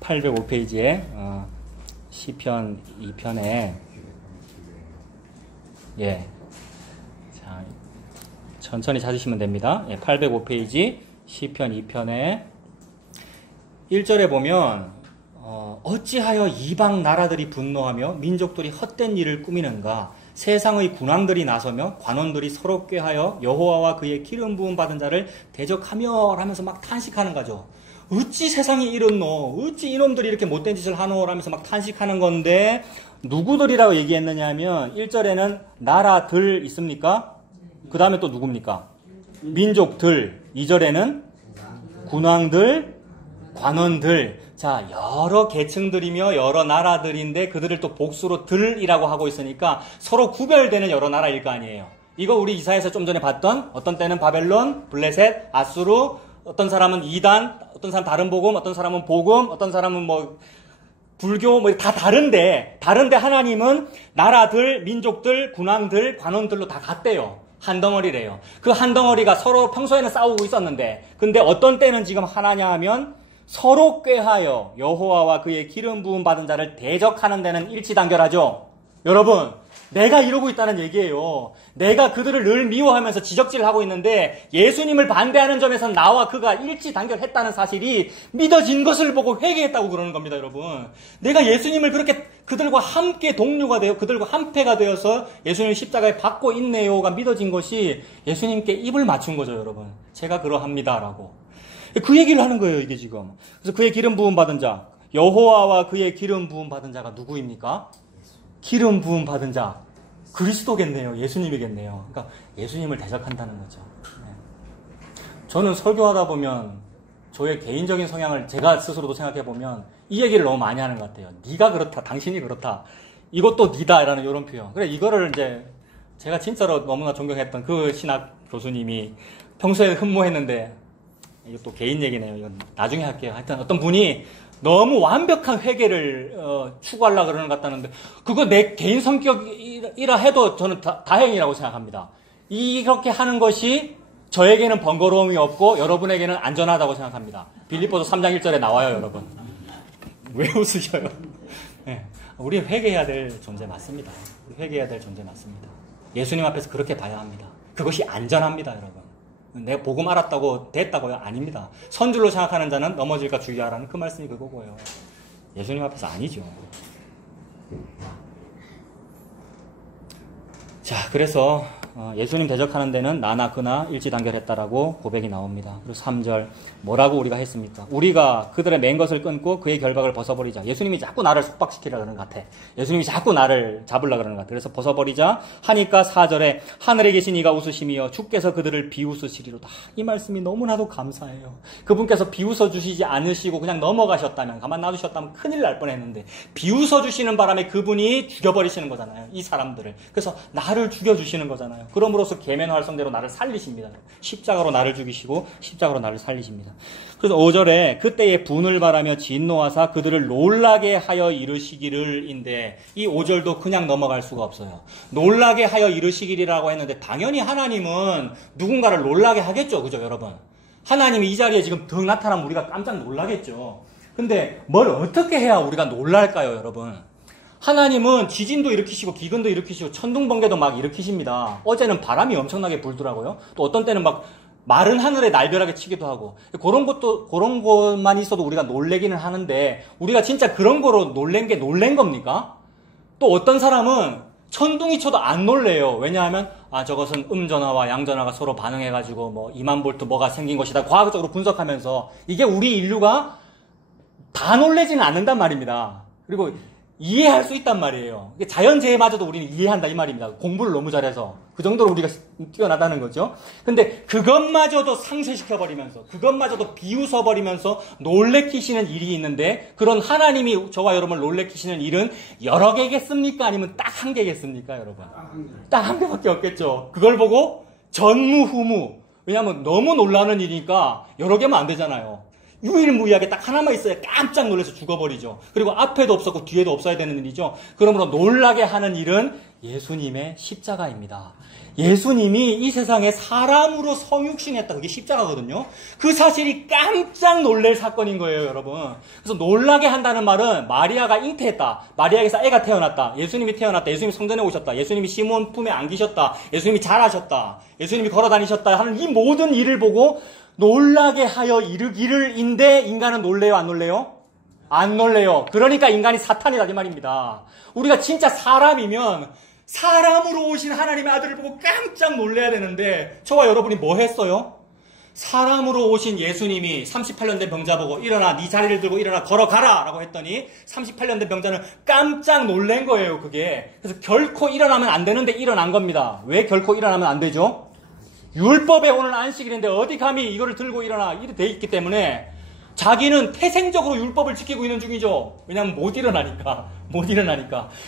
805페이지에 시편 2편에 예. 자, 천천히 찾으시면 됩니다. 예, 805페이지 시편 2편에 1절에 보면 어찌하여 이방 나라들이 분노하며 민족들이 헛된 일을 꾸미는가? 세상의 군왕들이 나서며 관원들이 서로 꾀하여 여호와와 그의 기름 부음 받은 자를 대적하며 하면서 막 탄식하는 거죠. 어찌 세상이 이렇노? 어찌 이놈들이 이렇게 못된 짓을 하노? 라면서 막 탄식하는 건데 누구들이라고 얘기했느냐 하면 1절에는 나라들 있습니까? 그 다음에 또 누굽니까? 민족들. 2절에는 군왕들, 관원들. 자, 여러 계층들이며 여러 나라들인데 그들을 또 복수로 들이라고 하고 있으니까 서로 구별되는 여러 나라일 거 아니에요. 이거 우리 이사야에서 좀 전에 봤던 어떤 때는 바벨론, 블레셋, 아수르, 어떤 사람은 이단, 어떤 사람 다른 복음, 어떤 사람은 복음, 어떤 사람은 뭐 불교 뭐 다 다른데 하나님은 나라들, 민족들, 군왕들, 관원들로 다 같대요. 한 덩어리래요. 그 한 덩어리가 서로 평소에는 싸우고 있었는데 근데 어떤 때는 지금 하나냐 하면 서로 꾀하여 여호와와 그의 기름 부음 받은 자를 대적하는 데는 일치단결하죠. 여러분, 내가 이러고 있다는 얘기예요. 내가 그들을 늘 미워하면서 지적질을 하고 있는데 예수님을 반대하는 점에서 나와 그가 일치단결했다는 사실이 믿어진 것을 보고 회개했다고 그러는 겁니다, 여러분. 내가 예수님을 그렇게 그들과 함께 동료가 되어 그들과 한패가 되어서 예수님을 십자가에 받고 있네요가 믿어진 것이 예수님께 입을 맞춘 거죠, 여러분. 제가 그러합니다라고. 그 얘기를 하는 거예요, 이게 지금. 그래서 그의 기름 부음 받은 자, 여호와와 그의 기름 부음 받은 자가 누구입니까? 기름 부음 받은 자, 그리스도겠네요. 예수님이겠네요. 그러니까 예수님을 대적한다는 거죠. 저는 설교하다 보면 저의 개인적인 성향을 제가 스스로도 생각해 보면 이 얘기를 너무 많이 하는 것 같아요. 네가 그렇다, 당신이 그렇다, 이것도 네다라는 이런 표현. 그래, 이거를 이제 제가 진짜로 너무나 존경했던 그 신학 교수님이 평소에 흠모했는데, 이것도 개인 얘기네요. 이건 나중에 할게요. 하여튼 어떤 분이 너무 완벽한 회개를 추구하려고 그러는 것 같다는데 그거 내 개인 성격이라 해도 저는 다행이라고 생각합니다. 이렇게 하는 것이 저에게는 번거로움이 없고 여러분에게는 안전하다고 생각합니다. 빌립보서 3장 1절에 나와요, 여러분. 왜 웃으셔요? 네. 우리 회개해야 될 존재 맞습니다. 우리 회개해야 될 존재 맞습니다. 예수님 앞에서 그렇게 봐야 합니다. 그것이 안전합니다, 여러분. 내가 복음 알았다고 됐다고요? 아닙니다. 선줄로 생각하는 자는 넘어질까 주의하라는 그 말씀이 그거고요. 예수님 앞에서 아니죠. 자, 그래서 예수님 대적하는 데는 나나 그나 일치단결했다라고 고백이 나옵니다. 그리고 3절 뭐라고 우리가 했습니까? 우리가 그들의 맨 것을 끊고 그의 결박을 벗어버리자. 예수님이 자꾸 나를 속박시키려고 그러는 것 같아. 예수님이 자꾸 나를 잡으려고 그러는 것 같아. 그래서 벗어버리자 하니까 4절에 하늘에 계신 이가 웃으시며 주께서 그들을 비웃으시리로다. 이 말씀이 너무나도 감사해요. 그분께서 비웃어 주시지 않으시고 그냥 넘어가셨다면, 가만 놔두셨다면 큰일 날 뻔했는데 비웃어 주시는 바람에 그분이 죽여버리시는 거잖아요. 이 사람들을. 그래서 나를 죽여주시는 거잖아요. 거잖아요. 그럼으로써 계명 활성대로 나를 살리십니다. 십자가로 나를 죽이시고 십자가로 나를 살리십니다. 그래서 5절에 그때의 분을 바라며 진노하사 그들을 놀라게 하여 이르시기를인데 이 5절도 그냥 넘어갈 수가 없어요. 놀라게 하여 이르시기리라고 했는데 당연히 하나님은 누군가를 놀라게 하겠죠. 그죠, 여러분? 하나님이 이 자리에 지금 더 나타나면 우리가 깜짝 놀라겠죠. 근데 뭘 어떻게 해야 우리가 놀랄까요, 여러분? 하나님은 지진도 일으키시고 기근도 일으키시고 천둥번개도 막 일으키십니다. 어제는 바람이 엄청나게 불더라고요. 또 어떤 때는 막 마른 하늘에 날벼락에 치기도 하고 그런 것만 있어도 우리가 놀래기는 하는데 우리가 진짜 그런 거로 놀란 게 놀란 겁니까? 또 어떤 사람은 천둥이 쳐도 안 놀래요. 왜냐하면 저것은 음전화와 양전화가 서로 반응해가지고 뭐 2만 볼트 뭐가 생긴 것이다. 과학적으로 분석하면서 이게 우리 인류가 다 놀래지는 않는단 말입니다. 그리고 이해할 수 있단 말이에요. 자연재해마저도 우리는 이해한다 이 말입니다. 공부를 너무 잘해서. 그 정도로 우리가 뛰어나다는 거죠. 근데 그것마저도 상쇄시켜버리면서 그것마저도 비웃어버리면서 놀래키시는 일이 있는데 그런 하나님이 저와 여러분을 놀래키시는 일은 여러 개겠습니까? 아니면 딱 한 개겠습니까, 여러분? 딱 한 개밖에 없겠죠. 그걸 보고 전무후무. 왜냐하면 너무 놀라는 일이니까 여러 개면 안 되잖아요. 유일무이하게 딱 하나만 있어야 깜짝 놀라서 죽어버리죠. 그리고 앞에도 없었고 뒤에도 없어야 되는 일이죠. 그러므로 놀라게 하는 일은 예수님의 십자가입니다. 예수님이 이 세상에 사람으로 성육신했다. 그게 십자가거든요. 그 사실이 깜짝 놀랄 사건인 거예요, 여러분. 그래서 놀라게 한다는 말은 마리아가 잉태했다. 마리아에게서 애가 태어났다. 예수님이 태어났다. 예수님이 성전에 오셨다. 예수님이 시몬 품에 안기셨다. 예수님이 자라셨다. 예수님이 걸어다니셨다 하는 이 모든 일을 보고 놀라게 하여 이르기를인데 인간은 놀래요, 안 놀래요? 안 놀래요. 그러니까 인간이 사탄이다 이 말입니다. 우리가 진짜 사람이면 사람으로 오신 하나님의 아들을 보고 깜짝 놀래야 되는데 저와 여러분이 뭐 했어요? 사람으로 오신 예수님이 38년 된 병자 보고 일어나 네 자리를 들고 일어나 걸어가라 라고 했더니 38년 된 병자는 깜짝 놀란 거예요. 그게. 그래서 결코 일어나면 안 되는데 일어난 겁니다. 왜 결코 일어나면 안 되죠? 율법에 오늘 안식일인데 어디 감히 이거를 들고 일어나 이렇게 돼 있기 때문에 자기는 태생적으로 율법을 지키고 있는 중이죠. 왜냐하면 못 일어나니까.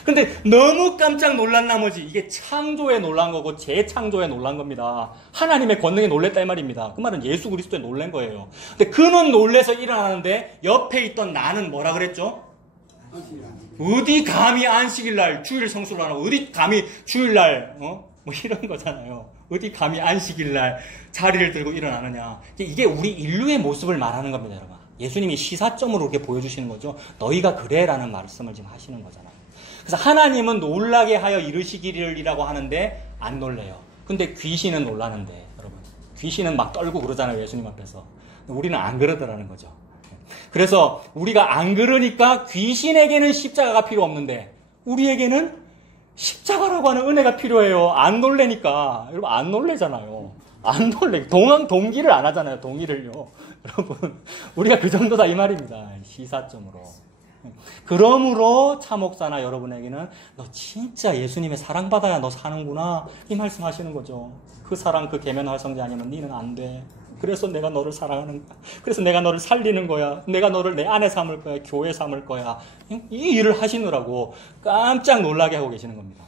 근데 너무 깜짝 놀란 나머지 이게 창조에 놀란 거고 재창조에 놀란 겁니다. 하나님의 권능에 놀랬다 이 말입니다. 그 말은 예수 그리스도에 놀란 거예요. 근데 그는 놀래서 일어나는데 옆에 있던 나는 뭐라 그랬죠? 어디 감히 안식일날 주일 성수를 하라고 어디 감히 주일날 뭐 이런 거잖아요. 어디 감히 안식일날 자리를 들고 일어나느냐. 이게 우리 인류의 모습을 말하는 겁니다, 여러분. 예수님이 시사점으로 이렇게 보여주시는 거죠. 너희가 그래라는 말씀을 지금 하시는 거잖아요. 그래서 하나님은 놀라게 하여 이르시기를이라고 하는데 안 놀래요. 근데 귀신은 놀라는데, 여러분. 귀신은 막 떨고 그러잖아요, 예수님 앞에서. 우리는 안 그러더라는 거죠. 그래서 우리가 안 그러니까 귀신에게는 십자가가 필요 없는데 우리에게는 십자가라고 하는 은혜가 필요해요. 안 놀래니까. 여러분, 안 놀래잖아요. 안 놀래. 동기를 안 하잖아요. 동의를요. 여러분, 우리가 그 정도다 이 말입니다. 시사점으로. 그러므로 차목사나 여러분에게는 너 진짜 예수님의 사랑받아야 너 사는구나. 이 말씀 하시는 거죠. 그 사랑, 그 계면 활성제 아니면 니는 안 돼. 그래서 내가 너를 사랑하는 거야. 그래서 내가 너를 살리는 거야. 내가 너를 내 안에 삼을 거야. 교회 삼을 거야. 이 일을 하시느라고 깜짝 놀라게 하고 계시는 겁니다.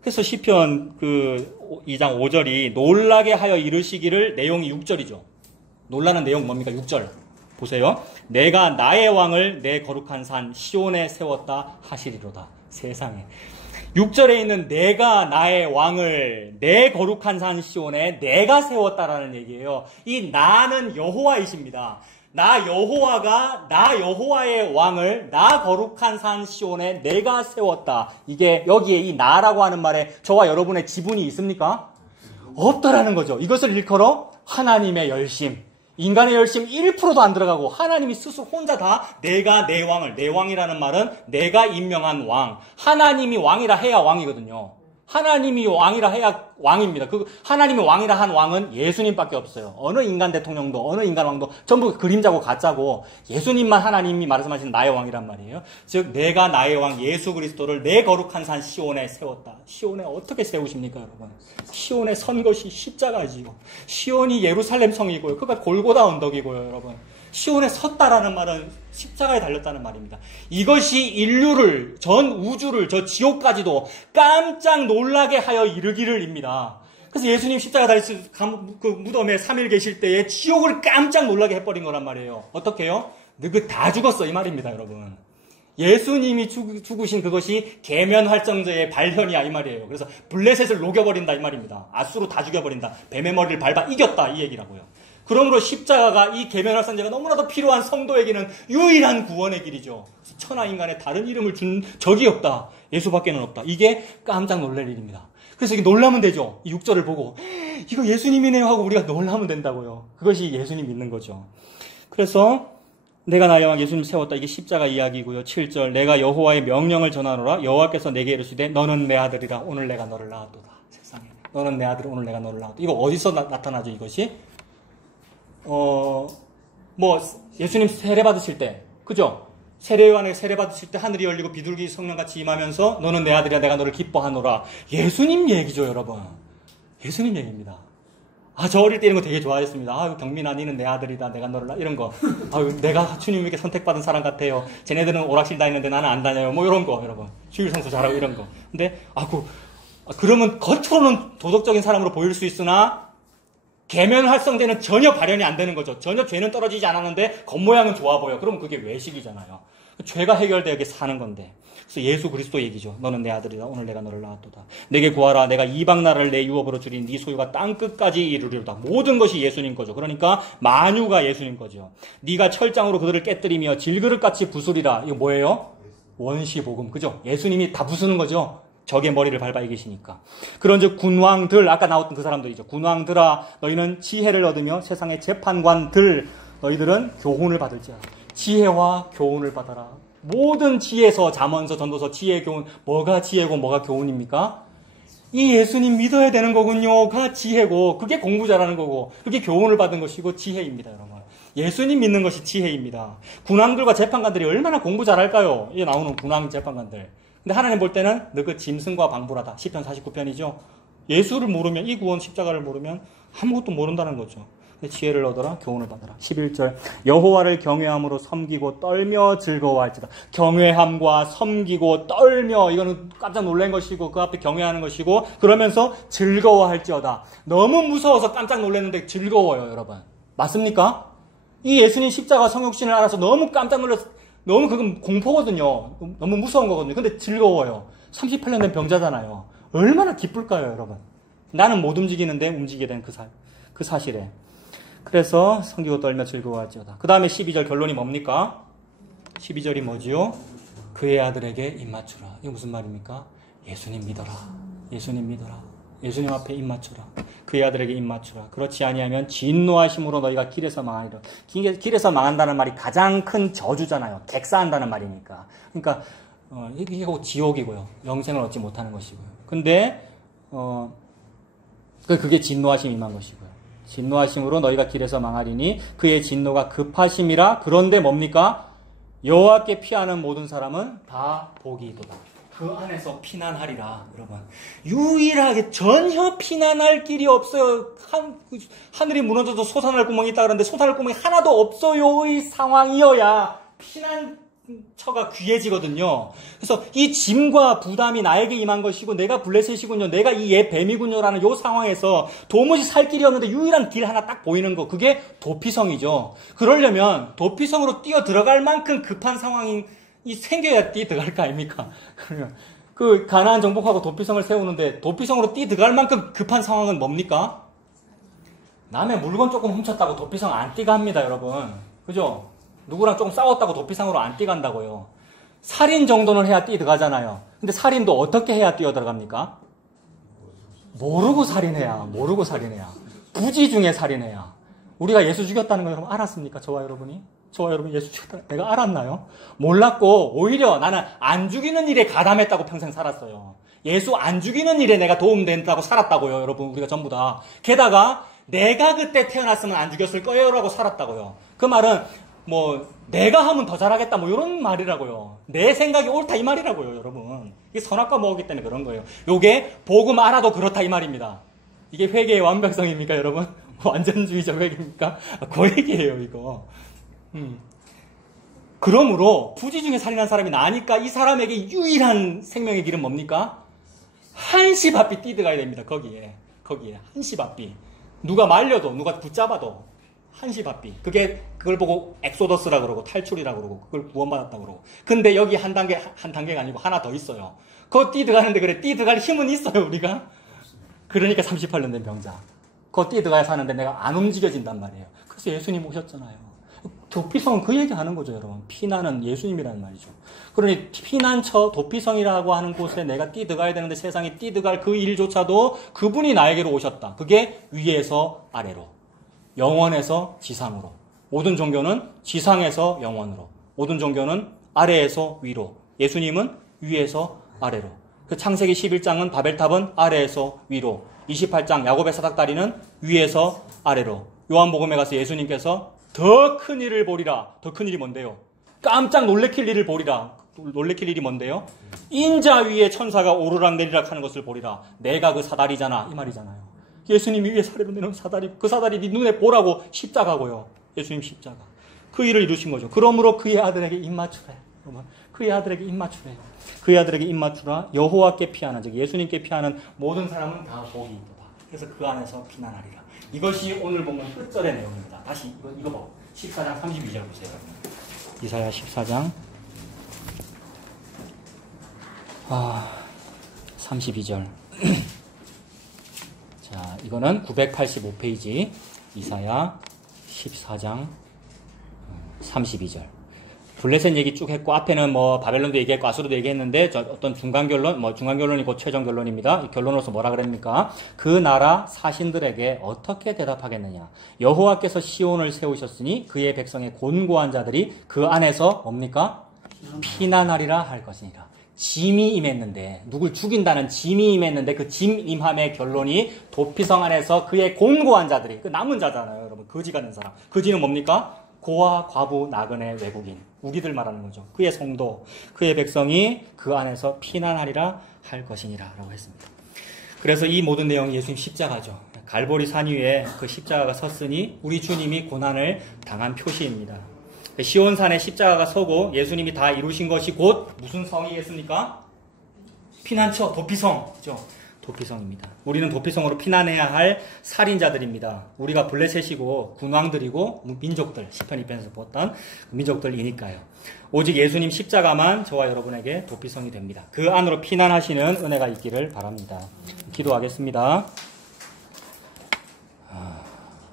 그래서 시편 2장 5절이 놀라게 하여 이르시기를 내용이 6절이죠. 놀라는 내용 뭡니까? 6절. 보세요. 내가 나의 왕을 내 거룩한 산 시온에 세웠다 하시리로다. 세상에. 6절에 있는 내가 나의 왕을 내 거룩한 산 시온에 내가 세웠다라는 얘기예요. 이 나는 여호와이십니다. 나 여호와의 왕을 나 거룩한 산 시온에 내가 세웠다. 이게 여기에 이 나라고 하는 말에 저와 여러분의 지분이 있습니까? 없더라는 거죠. 이것을 일컬어 하나님의 열심. 인간의 열심 1%도 안 들어가고 하나님이 스스로 혼자 다 내가 내 왕을, 내 왕이라는 말은 내가 임명한 왕. 하나님이 왕이라 해야 왕이거든요. 하나님이 왕이라 해야 왕입니다. 그 하나님이 왕이라 한 왕은 예수님밖에 없어요. 어느 인간 대통령도 어느 인간 왕도 전부 그림자고 가짜고 예수님만 하나님이 말씀하신 나의 왕이란 말이에요. 즉 내가 나의 왕 예수 그리스도를 내 거룩한 산 시온에 세웠다. 시온에 어떻게 세우십니까, 여러분? 시온에 선 것이 십자가지요. 시온이 예루살렘 성이고요. 그가 골고다 언덕이고요, 여러분. 시온에 섰다라는 말은 십자가에 달렸다는 말입니다. 이것이 인류를, 전 우주를, 저 지옥까지도 깜짝 놀라게 하여 이르기를입니다. 그래서 예수님 십자가 달리실 그 무덤에 3일 계실 때에 지옥을 깜짝 놀라게 해버린 거란 말이에요. 어떻게 해요? 너그 다 죽었어 이 말입니다, 여러분. 예수님이 죽으신 그것이 계면활성제의 발현이야 이 말이에요. 그래서 블레셋을 녹여버린다 이 말입니다. 아수로 다 죽여버린다. 뱀의 머리를 밟아 이겼다 이 얘기라고요. 그러므로 십자가가 이 계면활성제가 너무나도 필요한 성도에게는 유일한 구원의 길이죠. 그래서 천하 인간에 다른 이름을 준 적이 없다. 예수밖에는 없다. 이게 깜짝 놀랄 일입니다. 그래서 이게 놀라면 되죠. 이 6절을 보고 이거 예수님이네요 하고 우리가 놀라면 된다고요. 그것이 예수님 믿는 거죠. 그래서 내가 나의 왕 예수님 세웠다. 이게 십자가 이야기고요. 7절 내가 여호와의 명령을 전하노라. 여호와께서 내게 이르시되 너는 내 아들이라 오늘 내가 너를 낳았도다. 세상에 너는 내 아들 오늘 내가 너를 낳았도다. 이거 어디서 나타나죠 이것이? 예수님 세례 받으실 때 그죠? 세례요한에게 세례 받으실 때 하늘이 열리고 비둘기 성령같이 임하면서 너는 내 아들이라 내가 너를 기뻐하노라. 예수님 얘기죠 여러분. 예수님 얘기입니다. 저 어릴 때 이런 거 되게 좋아했습니다. 경민아, 니는 내 아들이다. 내가 너를 이런 거. 내가 주님에게 선택받은 사람 같아요. 쟤네들은 오락실 다니는데 나는 안 다녀요. 이런 거, 여러분. 주일 성수 잘하고 이런 거. 근데, 그러면 겉으로는 도덕적인 사람으로 보일 수 있으나, 계면활성제는 전혀 발현이 안 되는 거죠. 전혀 죄는 떨어지지 않았는데, 겉모양은 좋아 보여. 그러면 그게 외식이잖아요. 죄가 해결되게 사는 건데. 그래서 예수 그리스도 얘기죠. 너는 내 아들이다. 오늘 내가 너를 낳았도다. 내게 구하라. 내가 이방 나라를 내 유업으로 주리. 네 소유가 땅 끝까지 이루리로다. 모든 것이 예수님 거죠. 그러니까 만유가 예수님 거죠. 네가 철장으로 그들을 깨뜨리며 질그릇같이 부수리라. 이거 뭐예요? 원시복음. 그죠? 예수님이 다 부수는 거죠. 적의 머리를 밟아 이기시니까. 그런즉 군왕들, 아까 나왔던 그 사람들이죠. 군왕들아, 너희는 지혜를 얻으며 세상의 재판관들, 너희들은 교훈을 받을지어다. 지혜와 교훈을 받아라. 모든 지혜서, 잠언서, 전도서, 지혜, 교훈. 뭐가 지혜고 뭐가 교훈입니까? 이 예수님 믿어야 되는 거군요.가 지혜고, 그게 공부 잘하는 거고, 그게 교훈을 받은 것이고 지혜입니다, 여러분. 예수님 믿는 것이 지혜입니다. 군왕들과 재판관들이 얼마나 공부 잘할까요? 이게 나오는 군왕 재판관들. 근데 하나님 볼 때는 너 그 짐승과 방불하다. 시편 49편이죠. 예수를 모르면, 이 구원 십자가를 모르면 아무것도 모른다는 거죠. 지혜를 얻어라, 교훈을 받아라. 11절 여호와를 경외함으로 섬기고 떨며 즐거워할지다. 경외함과 섬기고 떨며, 이거는 깜짝 놀란 것이고 그 앞에 경외하는 것이고, 그러면서 즐거워할지어다. 너무 무서워서 깜짝 놀랐는데 즐거워요, 여러분. 맞습니까? 이 예수님 십자가 성육신을 알아서 너무 깜짝 놀라서, 너무 그건 공포거든요. 너무 무서운 거거든요. 근데 즐거워요. 38년 된 병자잖아요. 얼마나 기쁠까요, 여러분? 나는 못 움직이는데 움직이게 된 그 사실에. 그래서 섬기고 떨며 즐거워할지어다. 그 다음에 12절 결론이 뭡니까? 12절이 뭐지요? 그의 아들에게 입맞추라. 이거 무슨 말입니까? 예수님 믿어라. 예수님 믿어라. 예수님 앞에 입맞추라. 그의 아들에게 입맞추라. 그렇지 아니하면 진노하심으로 너희가 길에서 망하리라. 길에서 망한다는 말이 가장 큰 저주잖아요. 객사한다는 말이니까. 그러니까 이게 지옥이고요. 영생을 얻지 못하는 것이고요. 근데 그게 진노하심이 임한 것이고요. 진노하심으로 너희가 길에서 망하리니 그의 진노가 급하심이라. 그런데 뭡니까? 여호와께 피하는 모든 사람은 다 복이 있도다. 그 안에서 피난하리라. 여러분, 유일하게 전혀 피난할 길이 없어요. 하늘이 무너져도 솟아날 구멍이 있다 그러는데 솟아날 구멍이 하나도 없어요의 상황이어야 피난처가 귀해지거든요. 그래서 이 짐과 부담이 나에게 임한 것이고 내가 블레셋이군요, 내가 이 뱀이군요라는 이 상황에서 도무지 살 길이 없는데 유일한 길 하나 딱 보이는 거, 그게 도피성이죠. 그러려면 도피성으로 뛰어 들어갈 만큼 급한 상황이 생겨야 뛰어 들어갈 거 아닙니까? 그러면 그 가나안 정복하고 도피성을 세우는데 도피성으로 뛰어 들어갈 만큼 급한 상황은 뭡니까? 남의 물건 조금 훔쳤다고 도피성 안 뛰갑니다, 여러분. 그죠? 누구랑 조금 싸웠다고 도피성으로 안 뛰간다고요. 살인 정도는 해야 뛰어 들어가잖아요. 근데 살인도 어떻게 해야 뛰어 들어갑니까? 모르고 살인해야. 부지 중에 살인해야. 우리가 예수 죽였다는 거 여러분 알았습니까? 저와 여러분이? 저와 여러분 예수 죽였다 내가 알았나요? 몰랐고 오히려 나는 안 죽이는 일에 가담했다고 평생 살았어요. 예수 안 죽이는 일에 내가 도움된다고 살았다고요, 여러분. 우리가 전부 다. 게다가 내가 그때 태어났으면 안 죽였을 거예요 라고 살았다고요. 그 말은 내가 하면 더 잘하겠다 이런 말이라고요. 내 생각이 옳다 이 말이라고요, 여러분. 이게 선악과 모호기 때문에 그런 거예요. 요게 복음 알아도 그렇다 이 말입니다. 이게 회개의 완벽성입니까, 여러분? 완전주의적 회개입니까? 그 얘기예요, 이거. 그러므로 부지 중에 살인한 사람이 나니까 이 사람에게 유일한 생명의 길은 뭡니까? 한시 바삐 뛰어가야 됩니다, 거기에. 거기에 한시바삐. 누가 말려도 누가 붙잡아도 한시바삐. 그걸 보고 엑소더스라 그러고 탈출이라 그러고 그걸 구원받았다 그러고. 근데 여기 한 단계가 아니고 하나 더 있어요. 그거 뛰어가는데 그래 뛰어갈 힘은 있어요 우리가. 그러니까 38년 된 병자. 그거 뛰어가야 사는데 내가 안 움직여진단 말이에요. 그래서 예수님 오셨잖아요. 도피성은 그 얘기하는 거죠 여러분. 피난은 예수님이라는 말이죠. 그러니 피난처 도피성이라고 하는 곳에 내가 뛰어가야 되는데 세상에 뛰어갈 그 일조차도 그분이 나에게로 오셨다. 그게 위에서 아래로. 영원에서 지상으로. 모든 종교는 지상에서 영원으로. 모든 종교는 아래에서 위로. 예수님은 위에서 아래로. 그 창세기 11장은 바벨탑은 아래에서 위로. 28장 야곱의 사닥다리는 위에서 아래로. 요한복음에 가서 예수님께서 더 큰 일을 보리라. 더 큰 일이 뭔데요? 깜짝 놀래킬 일을 보리라. 놀래킬 일이 뭔데요? 인자 위에 천사가 오르락 내리락 하는 것을 보리라. 내가 그 사다리잖아. 이 말이잖아요. 예수님이 위에 사례로 내놓은 사다리. 그 사다리 네 눈에 보라고 십자가고요. 예수님 십자가. 그 일을 이루신 거죠. 그러므로 그의 아들에게 입맞추래. 그의 아들에게 입맞추래. 그의 아들에게 입맞추라. 여호와께 피하는 즉 예수님께 피하는 모든 사람은 다 복이 있도다. 그래서 그 안에서 피난하리라. 이것이 오늘 본문 끝절의 내용입니다. 다시 이거 봐. 14장 32절 보세요. 이사야 14장 32절. 자, 이거는 985페이지 이사야 14장 32절. 블레셋 얘기 쭉 했고 앞에는 뭐 바벨론도 얘기했고 아수르도 얘기했는데 어떤 중간 결론, 중간 결론이 곧 최종 결론입니다. 이 결론으로서 뭐라 그랬습니까? 그 나라 사신들에게 어떻게 대답하겠느냐? 여호와께서 시온을 세우셨으니 그의 백성의 곤고한 자들이 그 안에서 뭡니까? 피난하리라 할 것이니라. 짐이 임했는데 누굴 죽인다는 짐이 임했는데 그 짐 임함의 결론이 도피성 안에서 그의 곤고한 자들이 그 남은 자잖아요, 여러분. 거지 같은 사람. 거지는 뭡니까? 고아, 과부, 나그네, 외국인. 우리들 말하는 거죠. 그의 성도, 그의 백성이 그 안에서 피난하리라 할 것이니라 라고 했습니다. 그래서 이 모든 내용이 예수님 십자가죠. 갈보리 산 위에 그 십자가가 섰으니 우리 주님이 고난을 당한 표시입니다. 시온산에 십자가가 서고 예수님이 다 이루신 것이 곧 무슨 성이겠습니까? 피난처, 도피성이죠. 도피성입니다. 우리는 도피성으로 피난해야 할 살인자들입니다. 우리가 블레셋이고 군왕들이고 민족들, 시편 2편에서 보았던 민족들이니까요. 오직 예수님 십자가만 저와 여러분에게 도피성이 됩니다. 그 안으로 피난하시는 은혜가 있기를 바랍니다. 기도하겠습니다.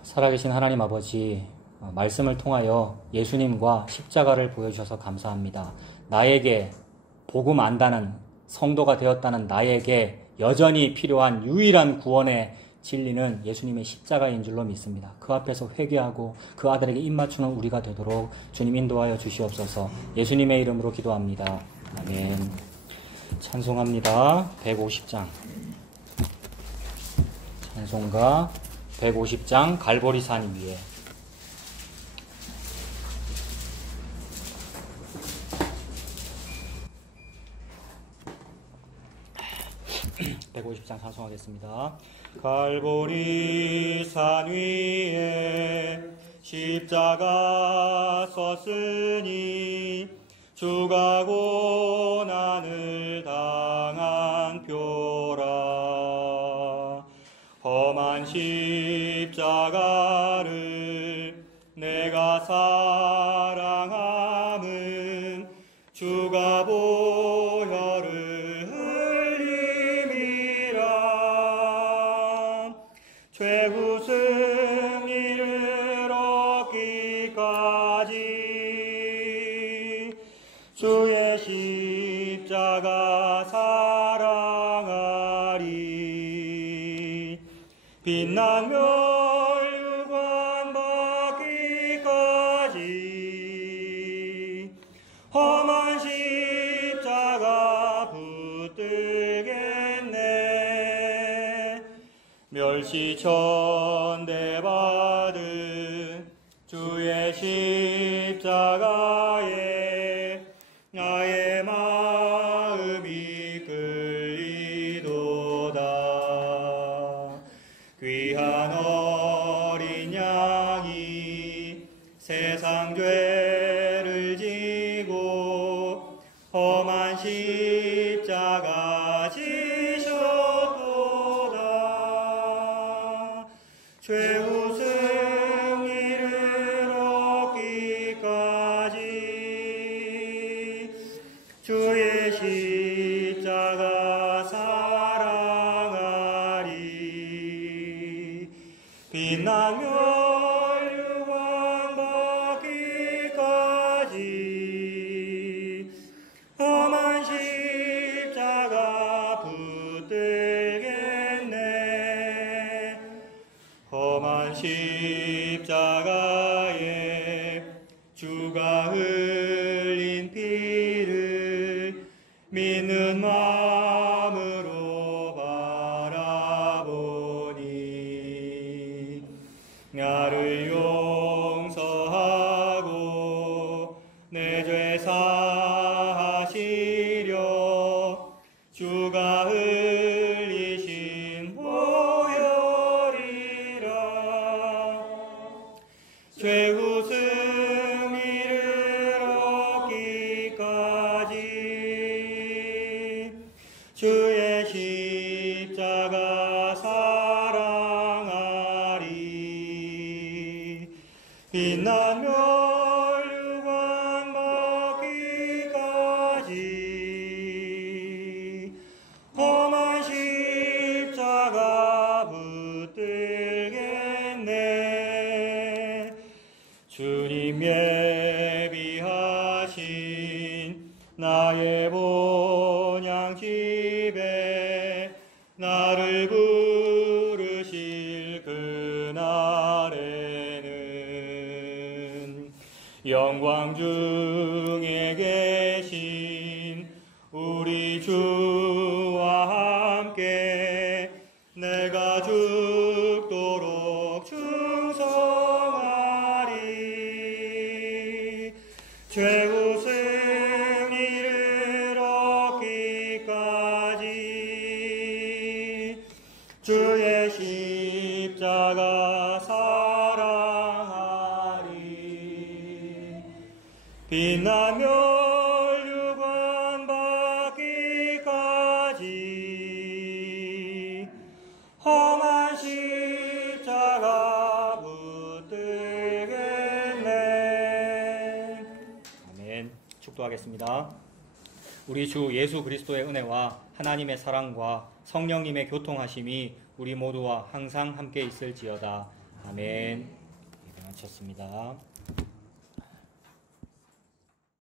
살아계신 하나님 아버지, 말씀을 통하여 예수님과 십자가를 보여주셔서 감사합니다. 나에게 복음 안다는 성도가 되었다는 나에게 여전히 필요한 유일한 구원의 진리는 예수님의 십자가인 줄로 믿습니다. 그 앞에서 회개하고 그 아들에게 입맞추는 우리가 되도록 주님 인도하여 주시옵소서. 예수님의 이름으로 기도합니다. 아멘. 찬송합니다. 150장. 찬송가 150장 갈보리산 위에. (150장) 찬송하겠습니다. 갈보리 산 위에 십자가 섰으니 주가 고난을 당한 표라. 험한 십자가를 내가 사랑함은 주가 보혈을 최후 승리를 얻기까지 주의 십자가 사랑하리. 빛난 멸관 받기까지 험한 십자가 붙들겠네. 멸시천대 받은 주의 십자가에 나의 마음이 끌리도다. 귀한 어린 양이 세상 죄를 지고 험한 십자가 지셨도다. 주의 십자가 사랑하리. 빛나며 유광받기까지 험한 십자가 붙들겠네. 험한 십자가에 주가 흘린 피를 믿는 마음으로 바라보니 나를 용서하고 내 죄 사하시려 주가 흘리신 보혈이라. 죄 웃음 이를 얻기까지 주의 십자가 사랑하리. 빛나며 유광받기까지 험한 십자가 붙들겠네. 주님 예비하신 나의 본향 집에 나를 부르실 그날에는 영광 중에 계신 우리 주와 함께 내가 죽도록 충성하리. 죄 웃음 이를 얻기까지 주의 십자가 사랑하리. 빛나며 유광받기까지 험한 십자가 붙들겠네. 아멘. 축도하겠습니다. 우리 주 예수 그리스도의 은혜와 하나님의 사랑과 성령님의 교통하심이 우리 모두와 항상 함께 있을지어다. 아멘. 예배 마쳤습니다.